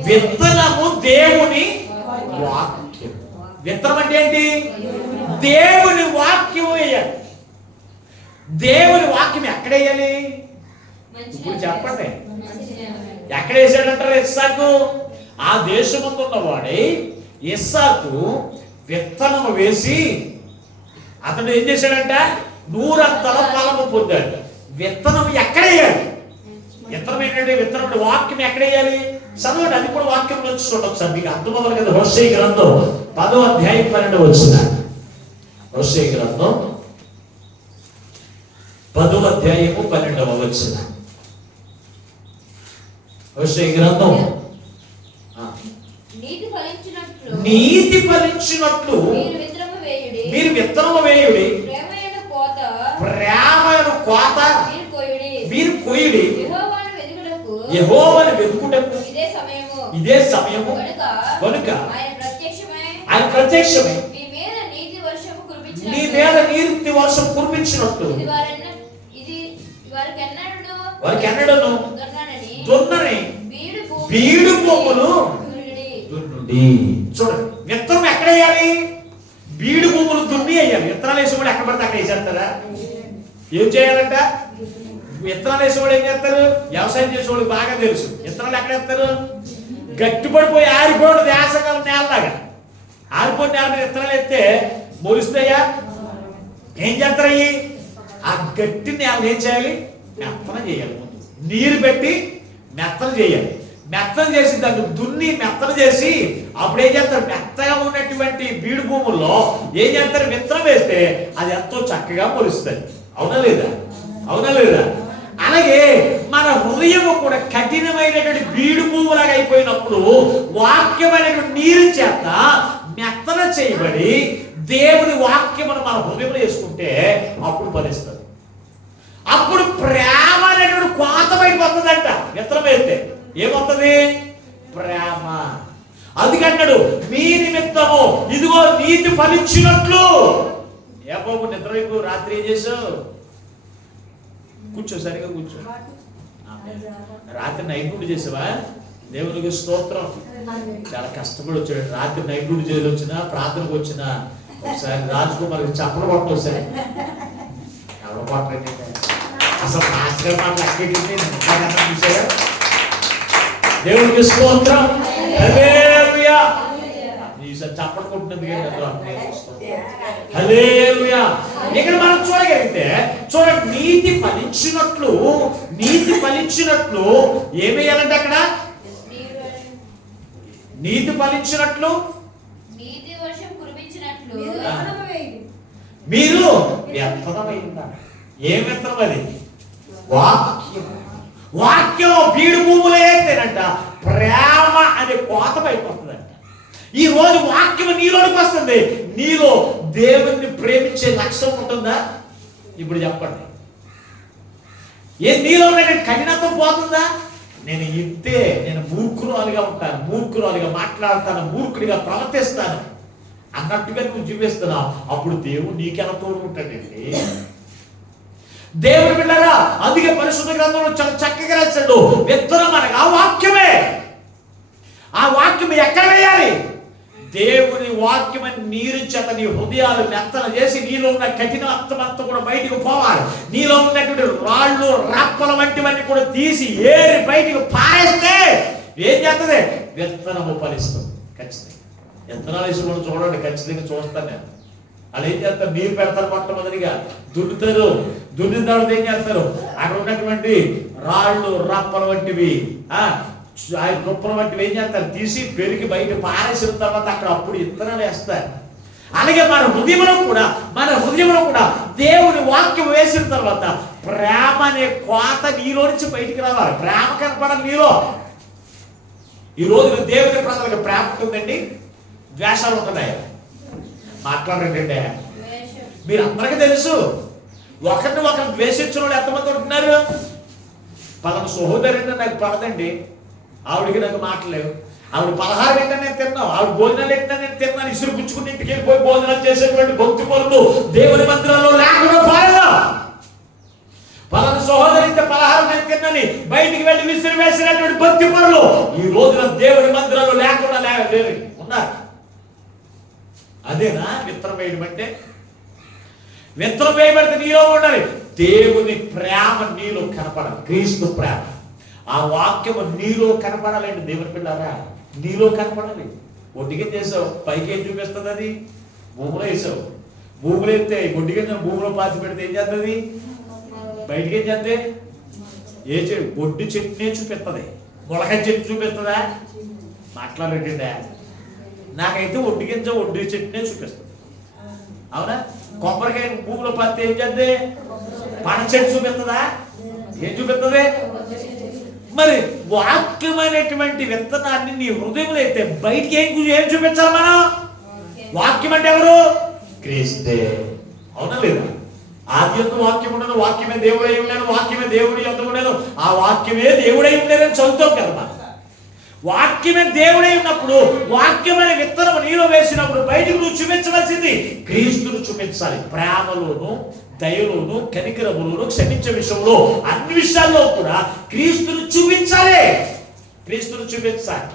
విత్తనము దేవుని వాక్యం. విత్తనం అంటే ఏంటి? దేవుని వాక్యం వేయాలి. దేవుని వాక్యం ఎక్కడ వేయాలి? ఇప్పుడు చెప్పండి. ఎక్కడ వేసాడంటారు? ఇస్సాకు. ఆ దేశమందు ఉన్నవాడే ఇస్సాకు విత్తనము వేసి అతడు ఏం చేశాడంట? 100 ఫలము పొందాడు. విత్తనం ఎక్కడ వేయాలి? విత్తనం ఏంటంటే విత్తనం వాక్యం ఎక్కడ వేయాలి? చదవండి. అది కూడా వాక్యం నుంచి చూడొచ్చు. మీకు అర్థమవుతుంది కదా. హోషేయ గ్రంథం 10వ అధ్యాయం 12వ వచనం. హోషేయ గ్రంథం 10వ అధ్యాయము 12వ వచనం. హోషేయ గ్రంథం నీతి ఫలించినట్లు మీరు విత్తనము వేయుడి, ప్రేమను కోత మీరు కొయ్యుడి. యెహోవాను వెతుకుటకు ఇదే సమయము కనుక ఆయన ప్రత్యక్షమై నీ మీద నీతి వర్షం కురిపించినట్టు వారికి ఎన్నడను దున్నని బీడు భూములు దున్నుడి. చూడండి, విత్తనం ఎక్కడ వేయాలి? బీడు భూములు దున్ని వేయాలి. విత్తనాలు వేసేవాడు ఎక్కడ పడితే అక్కడ వేసేస్తారా? ఏం చేయాలంట? విత్తనాలు వేసేవాడు ఏం చేస్తారు? వ్యవసాయం చేసేవాడు బాగా తెలుసు. విత్తనాలు ఎక్కడ వేస్తారు? గట్టిపడిపోయి ఆరిపోవడం వేసకాలం నేలలాగా. ఆరిపోయిన నేల మీద విత్తనాలు ఎత్తే మొలుస్తాయా? ఏం చేస్తారయ్యి? ఆ గట్టి నేలను ఏం చేయాలి? మెత్తన చేయాలి. ముందు నీరు పెట్టి మెత్తన చేయాలి. మెత్తన చేసి దాన్ని దున్ని మెత్తన చేసి అప్పుడు ఏం చేస్తారు? మెత్తగా ఉన్నటువంటి బీడు భూముల్లో ఏం చేస్తారు? విత్తనం వేస్తే అది ఎంతో చక్కగా మొలుస్తుంది. అవునా లేదా? అవునా లేదా? అలాగే మన హృదయము కూడా కఠినమైనటువంటి బీడు భూములాగా అయిపోయినప్పుడు వాక్యమైనటువంటి నీరు చేత మెత్తన చేయబడి దేవుని వాక్యమును మన హృదయంలో వేసుకుంటే అప్పుడు ఫలిస్తుంది. అప్పుడు ప్రేమ అనేటువంటి కోత బయటపడుతుందంట. విత్తనం వేస్తే ఏమవుతుంది? ప్రేమ. అందుకంటాడు మీ నిమిత్తము ఇదిగో నీతి ఫలించినట్లు. ఏ బాబు నిద్ర వైపు రాత్రి ఏం చేసావు? కూర్చో, సరిగా కూర్చో. రాత్రి నైట్ డ్యూటీ చేసావా? దేవునికి స్తోత్రం. చాలా కష్టపడి వచ్చాడు. రాత్రి నైట్ డ్యూటీ చేసి వచ్చినా, ప్రార్థనకు వచ్చినా ఒకసారి రాజకుమార్ చప్పలు కొట్టు. ఒకసారి ఎవరు కొట్టండి? అసలు మాస్టర్ మాటలు అక్కేది చూసారా? దేవునికి స్తోత్రం. హల్లెలూయా. ఈసారి చప్పలు కొట్టినందుకే హల్లెలూయా. ఇక్కడ మనం చూడగలిగితే చూడండి, నీతి ఫలించినట్లు, నీతి ఫలించినట్లు ఏం వేయాలంటే అక్కడ? నీతి ఫలించినట్లు మీరు విత్తనం వేయండి. ఏం విత్తనం అది? వాక్యం. వాక్యం బీడు భూములు ఏంటంట? ప్రేమ అనే కోత అయిపోతుందంట. ఈ రోజు వాక్యం నీలోనికి వస్తుంది. నీలో దేవుణ్ణి ప్రేమించే లక్ష్యం ఉంటుందా? ఇప్పుడు చెప్పండి. నీలో కఠినత్వం పోతుందా? నేను ఇంతే, నేను మూర్ఖురాలుగా ఉంటాను, మూర్ఖురాలుగా మాట్లాడతాను, మూర్ఖుడిగా ప్రవర్తిస్తాను అన్నట్టుగా నువ్వు జీవిస్తున్నావు. అప్పుడు దేవుడు నీకెలా తోడుకుంటాడండి? దేవుడు బిడ్డలారా, అందుకే పరిశుద్ధ గ్రంథంలో చాలా చక్కగా రాశాడు. విత్తనం అనగా వాక్యమే. ఆ వాక్యం ఎక్కడ వేయాలి? దేవుని వాక్యమని నీరు చేత నీ హృదయాలు మెత్తన చేసి నీలో ఉన్న కఠినత్వం అంతా కూడా బయటకు పోవాలి. నీలో ఉన్నటువంటి రాళ్ళు రప్పల వంటివన్నీ కూడా తీసి ఏరి బయటకు పారేస్తే ఏం చేస్తుంది? విత్తనము ఫలిస్తుంది. ఖచ్చితంగా విత్తనాలు వేసి కూడా చూడండి, ఖచ్చితంగా చూస్తాను నేను. వాళ్ళు ఏం చేస్తారు? నీరు పెడతారు, మొట్టమొదటిగా దున్నుతారు. దున్నిన తర్వాత ఏం చేస్తారు? అక్కడ ఉన్నటువంటి రాళ్ళు రప్పల వంటివి రొప్పల వంటివి ఏం చేస్తారు? తీసి పెరిగి బయట పారేసిన తర్వాత అక్కడ అప్పుడు విత్తనాలు వేస్తారు. అలాగే మన హృదయంలో కూడా దేవుని వాక్యం వేసిన తర్వాత ప్రేమ అనే కోత నీలో నుంచి బయటికి రావాలి. ప్రేమ కనపడాలి నీలో. ఈ రోజు దేవుని ప్రజలకు ప్రేమ ఉంటుందండి, ద్వేషాలు ఉంటున్నాయి. మాట్లాడండి. మీరు అందరికీ తెలుసు, ఒకరిని ఒకరు ద్వేషించిన వాళ్ళు ఎంతమంది ఉంటున్నారు? పలానా సహోదరుడు నాకు పడదండి, ఆవిడికి నాకు మాటలేవు, ఆవిడ పలహారం ఏంటో నేను తిన్నాను, ఆవిడ భోజనాలు ఏంటో నేను తిన్నాను, ఇసురు పుచ్చుకుని ఇంటికి వెళ్ళిపోయి భోజనాలు చేసేటువంటి భక్తి పనులు దేవుని మందిరంలో లేకుండా పోలేదా? పలానా సహోదరు పలహారం నేను తిన్నని బయటికి వెళ్ళి విసిరి వేసినటువంటి భక్తి పనులు ఈ రోజున దేవుని మందిరంలో లేకుండా ఉన్నారు. అదేనా విత్తనం వేయడం అంటే? విత్తనం వేయబడితే నీలో ఉండాలి దేవుని ప్రేమ, నీలో కనపడాలి క్రీస్తు ప్రేమ. ఆ వాక్యము నీలో కనపడాలండి. దేవుని పిల్లారా, నీలో కనపడాలి. ఒడ్డిగా చేసావు, పైకి ఏం చూపిస్తుంది? అది భూమిలో వేసావు. భూమిలో ఎత్తే ఒడ్డిగా భూమిలో పాతి పెడితే ఏం చేస్తుంది? బయటికి ఏం చేస్తే ఏ చెడు? ఒడ్డు చెట్టునే చూపిస్తుంది, మొలక చెట్టు చూపిస్తుందా? మాట్లాడండి. నాకైతే ఒడ్డు గింజ ఒడ్డు చెట్టునే చూపిస్తుంది. అవునా? కొబ్బరికాయ భూమిలో పాతి ఏం చేస్తే పన చెట్టు చూపిస్తుందా? ఏం చూపిస్తుంది? మరి వాక్యం అనేటువంటి విత్తనాన్ని నీ హృదయంలో అయితే బయటికి ఏం చూపించాలి మనం? వాక్యం అంటే ఎవరు? క్రీస్తే. అవునా లేదా? ఆది యందు వాక్యం ఉండను, వాక్యమే దేవుడై ఉన్నాను, వాక్యమే దేవుడి యందు ఉండను, ఆ వాక్యమే దేవుడై ఉండేదని చదువుతాం కదా. వాక్యమే దేవుడై ఉన్నప్పుడు వాక్యం అనే విత్తనం నీలో వేసినప్పుడు బయటకు నువ్వు చూపించవలసింది క్రీస్తును చూపించాలి. ప్రేమలోను, దయలోను, కనికరములోను, క్షమించే విషయంలో అన్ని విషయాల్లో కూడా క్రీస్తును చూపించాలి. క్రీస్తును చూపించాలి.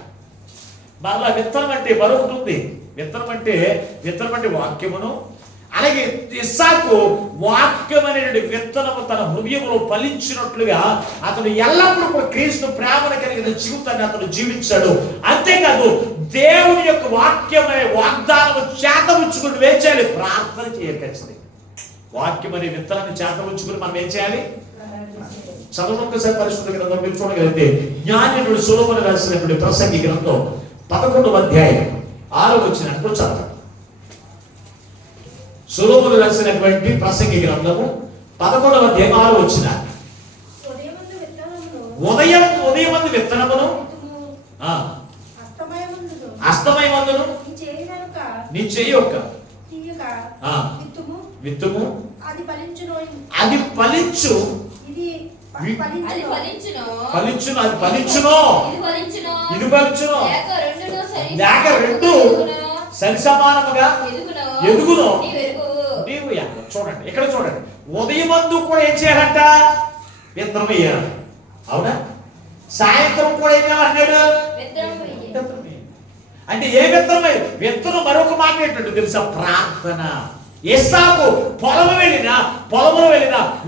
మరలా విత్తనం అంటే మరొకటి ఉంది. విత్తనం అంటే వాక్యమును. అలాగే ఇస్సాకు వాక్యం అనేటువంటి విత్తనము తన హృదయంలో ఫలించినట్లుగా అతను ఎల్లప్పుడూ కూడా క్రీస్తు ప్రేమను కలిగిన జీవితాన్ని అతను జీవించాడు. అంతేకాదు దేవుని యొక్క వాక్యం అనే వాగ్దానము చేతముచ్చుకుని వేచేయాలి, ప్రార్థన చేయాలి. ఖచ్చితంగా వాక్యం అనే విత్తనాన్ని చేతముచ్చుకుని మనం ఏం చేయాలి? చదువు ఒక్కసారి పరిశుద్ధ గ్రంథం మీరు చూడగలిగితే జ్ఞానుడు సొలొమోను రాసినటువంటి ప్రసంగి గ్రంథం 11వ అధ్యాయం 6వ వచనం చదవండి. సొలొమోను రాసినటువంటి ప్రసంగి గ్రంథము 11వ అధ్యాయం 6వ వచనం. ఉదయమందు విత్తనమును అస్తమయమందును నీ చెయ్యి యొక్క విత్తుము, అది ఫలించును, ఇది ఫలించును, ఇది ఫలించును, లేక రెండు సరి సమానముగా ఎదుగును. నీవు చూడండి, ఇక్కడ చూడండి, ఉదయమందు కూడా ఏం చేయాలంట? విత్తనం వేయాలి. అవునా? సాయంత్రం కూడా ఏం చేయాలన్నాడు? అంటే ఏ విత్తనం? విత్తనం మరొక మాట ఏంటంటే తెలుసా? ప్రార్థన. ఇస్సాకు పొలంలో వెళ్ళినా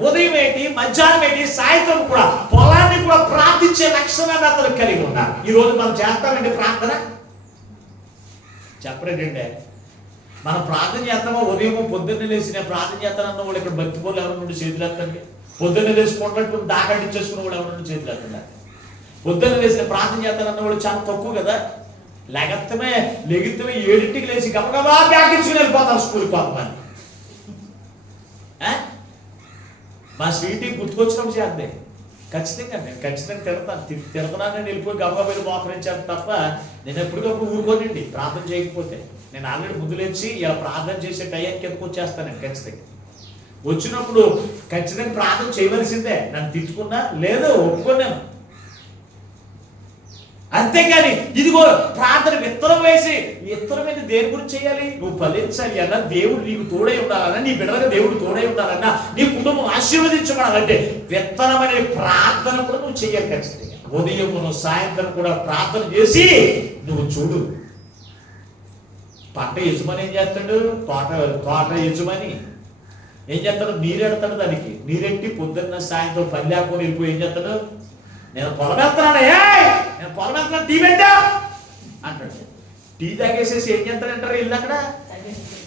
ఉదయం ఏంటి, మధ్యాహ్నం ఏంటి, సాయంత్రం కూడా పొలాన్ని కూడా ప్రార్థించే లక్షణాన్ని అతను కలిగి ఉన్నారు. ఈ రోజు మనం చేస్తామండి ప్రార్థన? చెప్పరేంటండి? మనం ప్రార్థన చేస్తామో? ఉదయం పొద్దున్నే లేచి నేను ప్రార్థన చేస్తానన్న వాళ్ళు ఇక్కడ భక్తి పోలు ఎవరి నుండి చేతులు ఎత్తండి. పొద్దున్నే లేచుకుంటున్నట్టు దాకట్టించేసుకున్న వాళ్ళు ఎవరి నుండి చేతులు ఎత్తండి. పొద్దున్నే లేచిన ప్రార్థన చేస్తానన్న వాళ్ళు చాలా తక్కువ కదా. లెగితమే 7ంటికి లేచి గబగబా బ్యాగించుకుని వెళ్ళిపోతారు స్కూల్కి పోతామని. మా స్వీట్కి గుర్తుకొచ్చినప్పుడు చేద్దాం. ఖచ్చితంగా నేను తిడుతున్నాను వెళ్ళిపోయి గబగబా వెళ్ళి మోకరించాను తప్ప నేను ఎప్పటికప్పుడు ఊరుకోనండి ప్రార్థన చేయకపోతే. నేను ఆల్రెడీ ముందు లేచి ఇలా ప్రార్థన చేసే టైంకి కిందకు వచ్చేస్తాను. ఖచ్చితంగా వచ్చినప్పుడు ఖచ్చితంగా ప్రార్థన చేయవలసిందే. నన్ను తిట్టుకున్నా లేదు ఒప్పుకున్నాను. అంతేగాని ఇదిగో ప్రార్థన విత్తనం వేసి విత్తనం మీద దేని గురించి చేయాలి? నువ్వు ఫలించాలి అన్నా, దేవుడు నీకు తోడై ఉండాలన్నా, నీ బిడ్డలకు దేవుడు తోడై ఉండాలన్నా, నీ కుటుంబం ఆశీర్వదించబడాలంటే విత్తనం అనే ప్రార్థన కూడా నువ్వు చేయాలి. ఖచ్చితంగా ఉదయం సాయంత్రం కూడా ప్రార్థన చేసి నువ్వు చూడు. పంట యజమాని ఏం చేస్తాడు? తోట యజమాని ఏం చేస్తాడు? నీరెడతాడు, దానికి నీరెట్టి పొద్దున్న సాయంత్రం పని లేకపోతే వెళ్ళిపోయి ఏం చేస్తాడు? నేను పొలం వెళ్తున్నాను, నేను పొలం వెళ్తున్నాను, టీ పెట్టా అంటాడు. టీ తాగేసేసి ఏం చేస్తాడంటారు? వెళ్ళి అక్కడ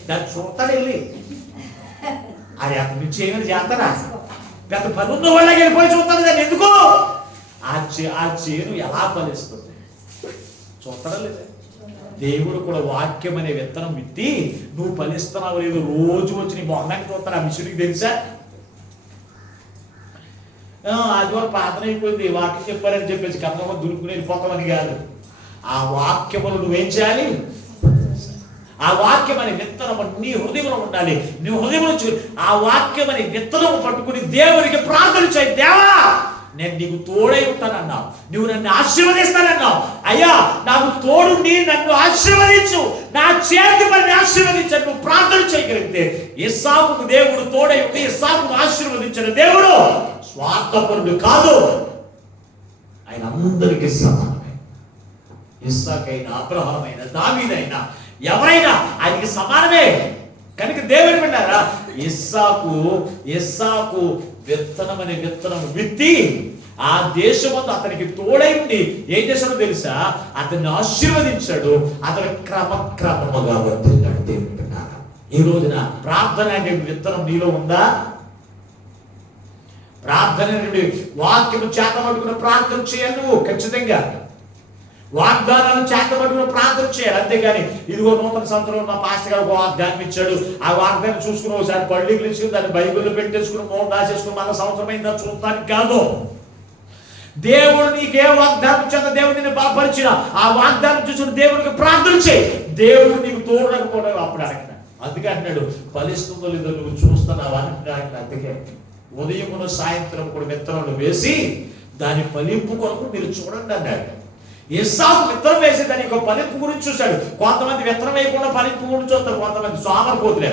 దాన్ని చూస్తాడు, వెళ్ళి అది అక్కడి నుంచి ఏమైనా చేస్తారా? పెద్ద పని ఉన్న వాళ్ళకి వెళ్ళిపోయి చూస్తాడు దాన్ని. ఎందుకు? ఆ చేను ఎలా ఫలిస్తుంది చూస్తాడా లేదా? దేవుడు కూడా వాక్యం అనే విత్తనం విత్తి నువ్వు ఫలిస్తున్నావు లేదు రోజు వచ్చి నీ మొహనానికి చూస్తాడు. ఆ విషయానికి తెలుసా? ఆదివారం ప్రార్థన అయిపోయింది, వాక్యం చెప్పారని చెప్పేసి కథలో దులుపుకుని వెళ్ళిపోతామని కాదు. ఆ వాక్యములు నువ్వేం చేయాలి? ఆ వాక్యం అనే విత్తనం నీ హృదయంలో ఉండాలి. నీ హృదయంలో ఆ వాక్యం అనే విత్తనం పట్టుకుని దేవునికి ప్రార్థన చేయి. దేవా, నేను నీకు తోడై ఉంటానన్నావు, నువ్వు నన్ను ఆశీర్వదిస్తానన్నావు. అయ్యా, నాకు తోడుండి నన్ను ఆశీర్వదించు, నా చేతి పని ఆశీర్వదించు. నువ్వు ప్రార్థన చేయగలిగితే ఇస్సాకుకు దేవుడు తోడై ఉండి ఇస్సాకును ఆశీర్వదించిన దేవుడు స్వార్థపరుడు కాదు. ఆయన అందరికీ సమానమే. ఇస్సాకైనా, అబ్రహామైనా, దావీదైనా, ఎవరైనా ఆయనకి సమానమే. కనుక దేవుని విన్నారా, ఇస్సాకు విత్తనం అనే విత్తనం విత్తి ఆ దేశమంతా అతనికి తోడై ఉండి ఏం చేశాడో తెలుసా? అతన్ని ఆశీర్వదించాడు. అతను క్రమక్రమముగా వర్ధిల్లాడు. దేవుని విన్నారా, ఈ రోజున ప్రార్థన అనే విత్తనం నీలో ఉందా? ప్రార్థన వాక్యము చేతబడుకున్న ప్రార్థన చేయాలి. నువ్వు ఖచ్చితంగా వాగ్దానాలను చేతబడుకున్న ప్రార్థన చేయాలి. అంతేగాని ఇదిగో నూతన సంవత్సరం మా పాస్టర్ గారు ఒక వాగ్దానం ఇచ్చాడు, ఆ వాగ్దానం చూసుకుని ఒకసారి పళ్ళికి తీసుకుని దాన్ని బైబిల్లో పెట్టేసుకుని మోహం దాచేసుకుని మళ్ళీ సంవత్సరం అయిందా చూడటానికి కాదు. దేవుడు నీకే వాగ్దానం చేత దేవుడు నిన్ను బలపరిచిన ఆ వాగ్దానం చూసుకుని దేవుడికి ప్రార్థన చేయి. దేవుడు నీకు తోడకపోవడం అప్పుడు అడగ. అందుకే అంటున్నాడు, ఫలిస్తుందో లేదో నువ్వు చూస్తున్నావు అంటున్నాడు. అందుకే ఉదయమున సాయంత్రం కూడా విత్తనాలు వేసి దాని ఫలింపు కొరకు మీరు చూడండి అన్నాడు. ఇస్సాకు విత్తనం వేసి దాని యొక్క ఫలింపు గురించి చూశాడు. కొంతమంది విత్తనం వేయకుండా ఫలింపు గురించి చూస్తారు. కొంతమంది సోమరపోతులు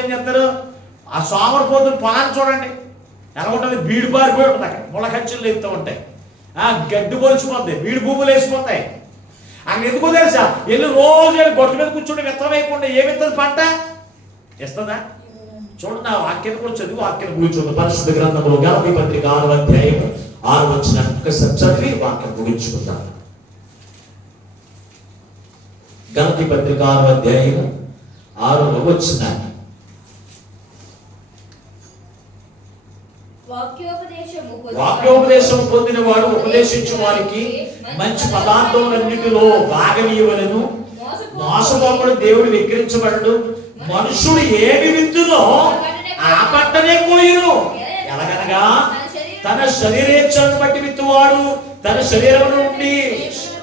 ఏం చేస్తారు? ఆ సోమరపోతులు పొలాన్ని చూడండి ఎలా ఉంటుంది? బీడు బారిపోయి ఉంటుంది, అక్కడ ముళ్ళ కంచెలు వేస్తూ ఉంటాయి, గడ్డి పొలిచిపోతాయి, బీడు భూములు వేసిపోతాయి. అక్కడ ఎందుకో తెలుసా? వెళ్ళి రోజు వెళ్ళి గొడ్డు మీద కూర్చుంటే విత్తనం వేయకుండా ఏమిస్తుంది? పంట ఇస్తుందా? చూడండి, ఆ వాక్యాన్ని కూడా చదివి వాక్యాన్ని కూర్చోండి. పరిశుద్ధ గ్రంథంలో గలతీ పత్రిక 6వ అధ్యాయం 6వ వచనం ఒకసారి చదివి వాక్యం ముగించుకుందాం. గలతీ పత్రిక 6వ అధ్యాయం 6వ వచనం. వాక్యోపదేశము పొందిన వాడు ఉపదేశించు వారికి మంచి పదార్థములన్నిటిలో భాగమియ్యవలెను. మోసపోబడి దేవుడు విక్రించబడడు. మనుషుడు ఏమి విత్తునో ఆ పంటనే కోయును. ఎలాగనగా తన శరీరేచ్ఛను బట్టి విత్తువాడు తన శరీరం నుండి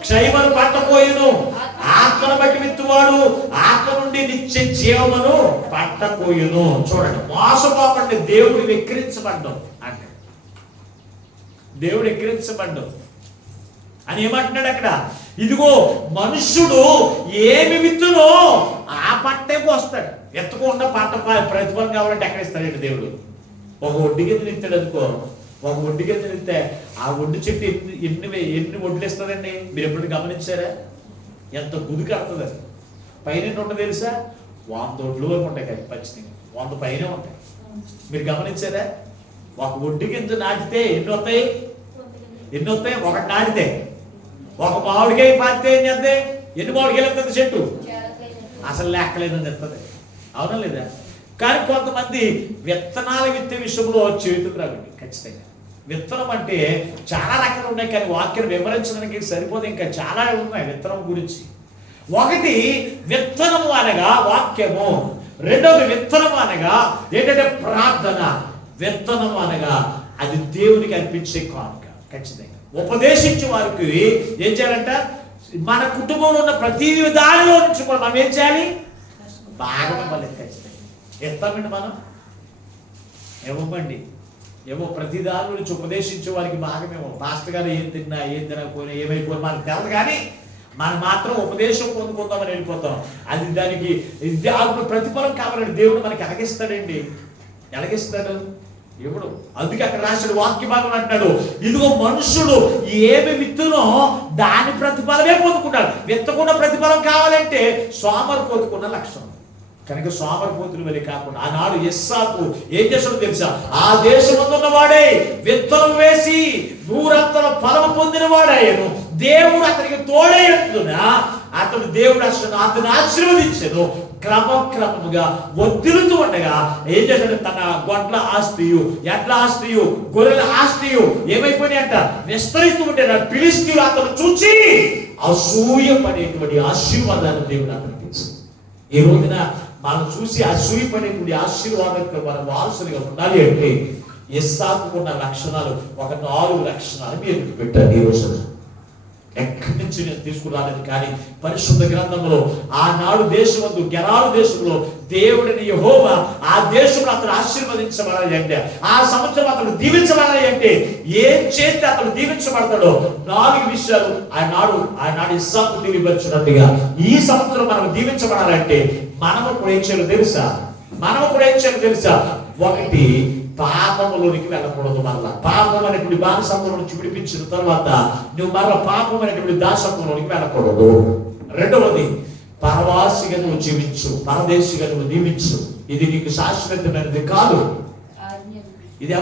క్షయమను పంట కోయును. ఆత్మను బట్టి విత్తువాడు ఆత్మ నుండి నిత్య జీవమును పంట కోయును. చూడండి, మోసపోకండి. దేవుడు విక్రించబడ్డం అంటే దేవుడు విక్రించబడ్డం అని ఏమంటున్నాడు అక్కడ? ఇదిగో మనుష్యుడు ఏమి విత్తునో ఆ పంటే పోస్తాడు. ఎత్తకుండా పంట ప్రతిఫలం కావాలంటే ఎక్కడ ఇస్తాడండి దేవుడు? ఒక ఒడ్డు గింజలు ఇస్తాడు అనుకో, ఒక ఒడ్డు గింజలు ఇస్తే ఆ ఒడ్డు చెట్టు ఎన్ని ఒడ్లు ఇస్తుందండి? మీరు ఎప్పుడు గమనించారా? ఎంత గుది కడుతుంది అది. పైన ఎన్ని ఉంటుంది తెలుసా? 100 ఒడ్లు వరకు ఉంటాయి కదా, ఖచ్చితంగా 100 పైన ఉంటాయి. మీరు గమనించారా? ఒక ఒడ్డు గింజ నాటితే ఎన్ని వస్తాయి? ఒకటి నాటితే ఒక మామిడికాయ పాతితే ఏం చేస్తే ఎన్ని మామిడికాయలు ఎత్తుంది చెట్టు? అసలు లెక్కలేదని ఎత్తది. అవునా లేదా? కానీ కొంతమంది విత్తనాల విత్తే విషయంలో చేతులు రావండి. ఖచ్చితంగా విత్తనం అంటే చాలా రకాలు ఉన్నాయి, కానీ వాక్యం వివరించడానికి సరిపోతే ఇంకా చాలా ఉన్నాయి విత్తనం గురించి. ఒకటి విత్తనము అనగా వాక్యము, రెండవది విత్తనము అనగా ఏంటంటే ప్రార్థన, విత్తనము అనగా అది దేవునికి అర్పించే కానుక. ఖచ్చితంగా ఉపదేశించే వారికి ఏం చేయాలంట? మన కుటుంబంలో ఉన్న ప్రతి దానిలో నుంచి కూడా మనం ఏం చేయాలి? బాగా మళ్ళీ ఖచ్చితంగా ఇస్తామండి. మనం ఇవ్వమండి, ఏమో ప్రతి దాని నుంచి ఉపదేశించే వారికి భాగమేమో. పాస్టర్ గారు ఏం తిన్నా ఏం తినకపోయినా ఏమైపోయినా మనకు తెలదు, కానీ మనం మాత్రం ఉపదేశం పొందుకుందామని వెళ్ళిపోతాం. అది దానికి ప్రతిఫలం కావాలండి. దేవుడు మనకి ఎలాగిస్తాడండి? ఎలాగిస్తాడు? ఎప్పుడు? అందుకే అక్కడ రాశాడు వాక్య భాగం అంటున్నాడు, ఇదిగో మనుషుడు ఏమి విత్తునో దాని ప్రతిఫలమే పొందుకుంటాడు. విత్తకున్న ప్రతిఫలం కావాలంటే సోమరిపోతుకున్న లక్షణం. కనుక సోమరిపోతులు వెళ్ళి కాకుండా ఆనాడు ఇస్సాకు ఏం చేసాడో తెలుసా? ఆ దేశమందున్న వాడే విత్తనం వేసి నూరంతల ఫలం పొందిన వాడాయను. దేవుడు అతనికి తోడైనందున దేవుడు అతను ఆశీర్వదించాను. క్రమక్రమముగా వర్ధిల్లుతూ ఉండగా ఏం చేశాడు? తన గొడ్ల ఆస్తియు, ఎడ్ల ఆస్తియు, గొర్రెల ఆస్తియు ఏమైపోయినాయంట? విస్తరిస్తూ ఉంటే ఫిలిష్తీయులు అతను చూచి అసూయ పడేటువంటి ఆశీర్వాదాన్ని దేవుడు అతనికి ఇచ్చాడు. ఈ రోజున మనం చూసి అసూయపడేటువంటి ఆశీర్వాదంతో మనం వారసులుగా ఉండాలి అంటే ఇస్సాకు ఉన్న లక్షణాలు ఒక 4 లక్షణాలు మీరు పెట్టారు. ఈ రోజున ఎక్కడి నుంచి నేను తీసుకురాలేదు, కానీ పరిశుద్ధ గ్రంథంలో ఆనాడు దేశమందు గెరారు దేశంలో దేవుడిని యెహోవా ఆ దేశంలో అతను ఆశీర్వదించబడాలి అంటే, ఆ సంవత్సరం అతను దీవించబడాలి అంటే ఏం చేస్తే అతను దీవించబడతాడో 4 విషయాలు ఆనాడు ఇస్సాకు తెలియపరిచినట్టుగా ఈ సంవత్సరం మనం దీవించబడాలంటే మనము కూడా ఏం చేయాలో తెలుసా? ఒకటి, పాపములోనికి వెళ్ళకూడదు. మరలా పాపం అనేటువంటి బానిసత్వం నుంచి విడిపించిన తర్వాత నువ్వు మరలా పాపం అనేటువంటి దాసత్వంలోనికి వెళ్ళకూడదు. రెండవది, పరవాసిగా నువ్వు జీవించు, పరదేశిగా నువ్వు జీవించు. ఇది నీకు శాశ్వతమైనది కాదు. ఇది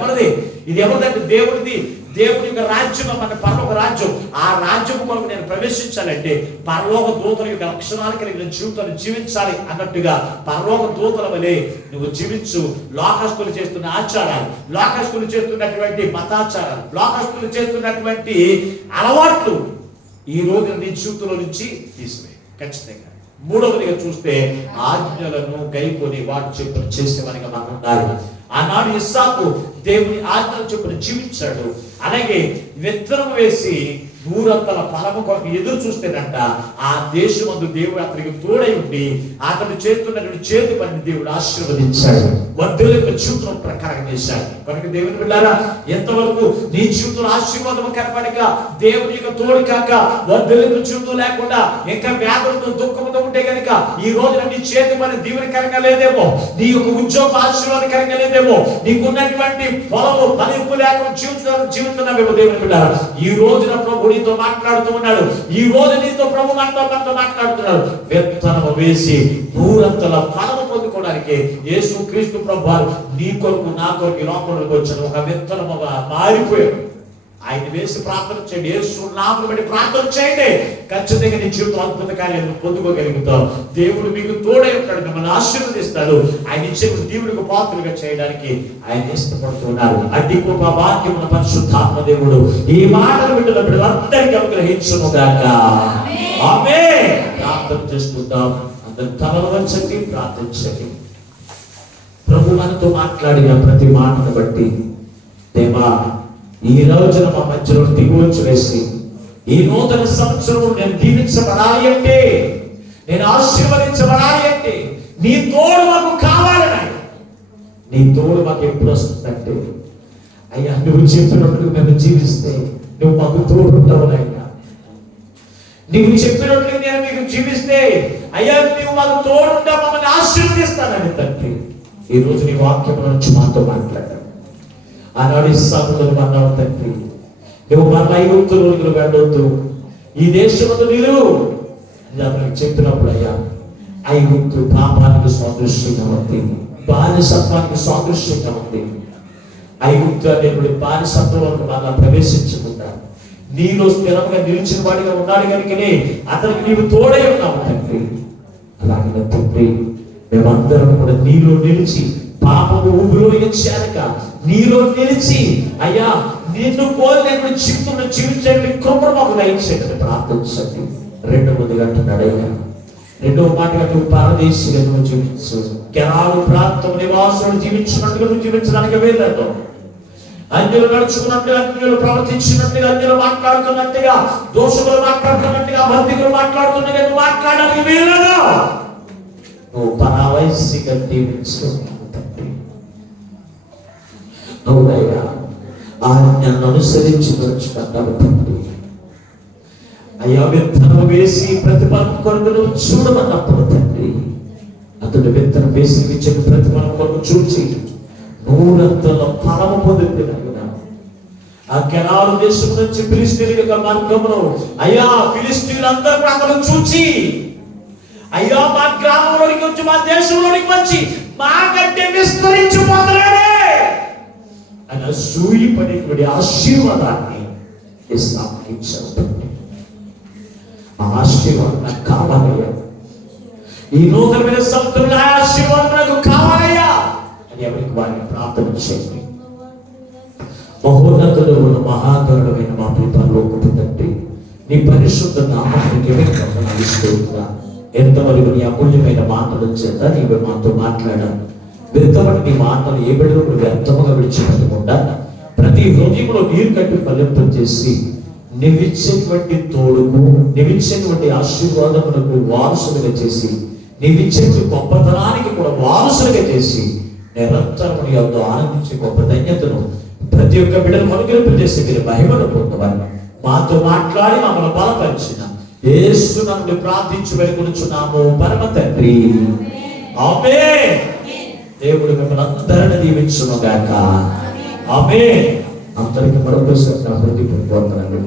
ఎవరిదంటే దేవుడిది. దేవుడి యొక్క రాజ్యం, మన పరలోక రాజ్యం. ఆ రాజ్యం కొరకు నేను ప్రవేశించాలంటే పరలోక దూతల యొక్క లక్షణాలు కలిగిన జీవితాన్ని జీవించాలి అన్నట్టుగా పరలోక దూతల వలె నువ్వు జీవించు. లోకస్తులు చేస్తున్న ఆచారాలు, లోకస్తులు చేస్తున్నటువంటి మతాచారాలు, లోకస్తులు చేస్తున్నటువంటి అలవాట్లు ఈ రోజు నీ జీవితంలో నుంచి తీసివే ఖచ్చితంగా. మూడవదిగా చూస్తే ఆజ్ఞలను గైకొని వాటి చెప్పిన చేసేవానిగా మనం ఉండాలి. ఆనాడు ఇస్సాకు దేవుని ఆజ్ఞలు చొప్పున జీవించాడు. అలాగే విత్తనం వేసి నూరంతల ఫలము కొరకు ఎదురు చూస్తేనంట ఆ దేశమందు దేవుడు అతనికి తోడై ఉండి అతను చేస్తున్నటువంటి చేతి పని దేవుడు ఆశీర్వదించాడు. వర్ధుల యొక్క జీవితం ప్రకారం చేశాడు. కనుక దేవుని బిడ్డారా, ఎంతవరకు నీ జీవితంలో ఆశీర్వాదం కనపడక, దేవుని యొక్క తోడు కాక, వర్ధుల యొక్క జీవితం లేకుండా ఇంకా వ్యాధులతో దుఃఖంతో ఉంటే కనుక ఈ రోజున నీ చేతి పని దీవెనకరంగా లేదేమో, నీ యొక్క ఉద్యోగం ఆశీర్వాదకరంగా లేదేమో, నీకున్నటువంటి పొలము ఫలింపు లేకుండా జీవిస్తున్నావేమో. దేవుని బిడ్డారా, ఈ రోజున ప్రభు నీతో మాట్లాడుతూ ఉన్నాడు. ఈ రోజు నీతో ప్రభు మనతో మాట్లాడుతున్నాడు. విత్తనము వేసి నూరంతల ఫలము పొందుకోవడానికి యేసుక్రీస్తు ప్రభు నీ కొరకు నా కొరకు ఈ లోకంలోకి వచ్చిన ఒక విత్తనముగా మారిపోయాడు. ఆయన వేసి ప్రార్థన చేయండి, యేసు నామమును బట్టి ప్రార్థన చేయండి. ఖచ్చితంగా నీ జీవితం అద్భుత కార్యాలను పొందుకోగలుగుతావు. దేవుడు మీకు తోడై ఉంటాడు, మిమ్మల్ని ఆశీర్వదిస్తాడు. ఆయన ఇచ్చే దేవుడికి పాత్రలుగా చేయడానికి ఆయన ఇష్టపడుతున్నారు. అడ్డి కృప వాక్యమున పరిశుద్ధాత్మ దేవుడు ఈ మాటలు వింటున్నప్పుడు అందరికీ అనుగ్రహించును గాక. ఆమేన్. ప్రార్థన చేసుకుందాం. అందరూ తలలు వంచండి, ప్రార్థించండి. ప్రభు మనతో మాట్లాడిన ప్రతి మాటను బట్టి దేవా, ఈ రోజున మా మధ్యలో దిగువచ్చు వేసి ఈ నూతన సంవత్సరం నేను దీవించబడాలి అంటే, నేను ఆశీర్వదించబడాలి అంటే నీ తోడు మాకు కావాలని. నీ తోడు మాకు ఎప్పుడు వస్తుందంటే, అయ్యా నువ్వు చెప్పినట్లు మేము జీవిస్తే నువ్వు మాకు తోడు ఉంటావు. అయ్యా నువ్వు చెప్పినట్లు నేను మీకు జీవిస్తే అయ్యా నువ్వు మాకు తోడు ఉంటావు, మమ్మల్ని ఆశీర్వదిస్తానని తండ్రి ఈ రోజు నీ వాక్యం నుంచి మాతో మాట్లాడావు. ఆనాడు ఇస్సాకుతో అన్నావు తండ్రి, నువ్వు మన ఐగుప్తులోకి వెళ్ళొద్దు, ఈ దేశంలో నిలువు అని అతనికి చెప్పినప్పుడు అయ్యా ఐగుప్తు పాపానికి సాదృశ్యంగా ఉంది, బానిసత్వానికి సాదృశ్యంగా ఉంది. ఐగుప్తు అనేటువంటి బానిసత్వంలోకి మళ్ళా ప్రవేశించకుండా నీలో స్థిరంగా నిలిచిన వాడిగా ఉన్నాడు కనుకనే అతనికి నీవు తోడై ఉన్నావు తండ్రి. అలాగే తండ్రి, మేమందరం కూడా నీలో నిలిచి పాపము ఊబిలో చేరక నీలో నిలిచి అయ్యా నిన్ను పోలినటువంటి జీవితంలో జీవించే కృపను మాకు దయచేయండి ప్రార్థించండి. రెండవదిగా అంటున్నాడు అయ్యా, రెండవ మాటగా నువ్వు పరదేశిగా నువ్వు జీవించు, గెరారు ప్రాంతం నివాసులు జీవించినట్టుగా నువ్వు జీవించడానికి వెళ్ళాను. అన్యులు నడుచుకున్నట్టుగా, అన్యులు ప్రవర్తించినట్టుగా, అన్యులు మాట్లాడుతున్నట్టుగా, దోషులు మాట్లాడుతున్నట్టుగా, బంధికులు మాట్లాడుతున్నట్టుగా నువ్వు మాట్లాడడానికి వెళ్ళాను. నువ్వు పరావైసిగా జీవించు అవునయ్యా. ఆజ్ఞలను అనుసరించి నడుచుకుంటావు తండ్రి. అయ్యా విత్తనం వేసి ప్రతిఫలం కొరకు నువ్వు చూడమన్నప్పుడు తండ్రి, అతడు విత్తనం వేసి ఇచ్చిన ప్రతిఫలం కొరకు చూచి నూరంతల ఫలము పొందుతున్నాడు. ఆ కెనారు దేశం నుంచి ఫిలిస్తీన్ల యొక్క మార్గంలో అయ్యా ఫిలిస్తీన్లందరూ కూడా అతను చూచి అయ్యా మా గ్రామంలోనికి వచ్చి మా దేశంలోనికి వచ్చి మాకంటే విస్తరించిపోతున్నాడే అని అసూయపడేటువంటి ఆశీర్వాదాన్ని ఇస్తాను. ఆ ఆశీర్వాదం నాకు కావాలయ్యా, ఈ నూతనమైన సంవత్సరంలో ఆ ఆశీర్వాదం నాకు కావాలయ్యా అని ఎవరికి వారిని ప్రార్థన చేయండి. మహోన్నతుడు మహాకరుడమైన మా ప్రియపరలోకపు తండ్రి, నీ పరిశుద్ధ నామానికి వందనాలు. ఎంతవరకు నీ అమూల్యమైన మాటల చేత నీవు మాతో మాట్లాడాను. వ్యర్థమని నీ మాటలు ఏ బిడ్డలు వ్యర్థముగా విడిచిపెట్టకుండా ప్రతి హృదయంలో నీరు కట్టి ఫలింప చేసి నీవిచ్చేటువంటి తోడుకు, నీవిచ్చేటువంటి ఆశీర్వాదములకు వారసులుగా చేసి, నీవిచ్చేటువంటి గొప్పతనానికి కూడా వారసులుగా చేసి నిరంతరం నీ యొక్క ఆనందించే గొప్ప ధన్యతను ప్రతి ఒక్క బిడ్డను అనుగ్రహింపజేసి మీరు మహిమను పొందవాలి. మాతో మాట్లాడి మమ్మల్ని బలపరిచిన యేసు నన్ను ప్రార్థించి వేడుకొనుచున్నాము పరమ తండ్రి, ఆమేన్. దేవుడు మిమ్మల్ని అందరిని దీవించును గాక, ఆమేన్. అందరికీ మరొకసారి నా హృదయపూర్వక వందనాలు.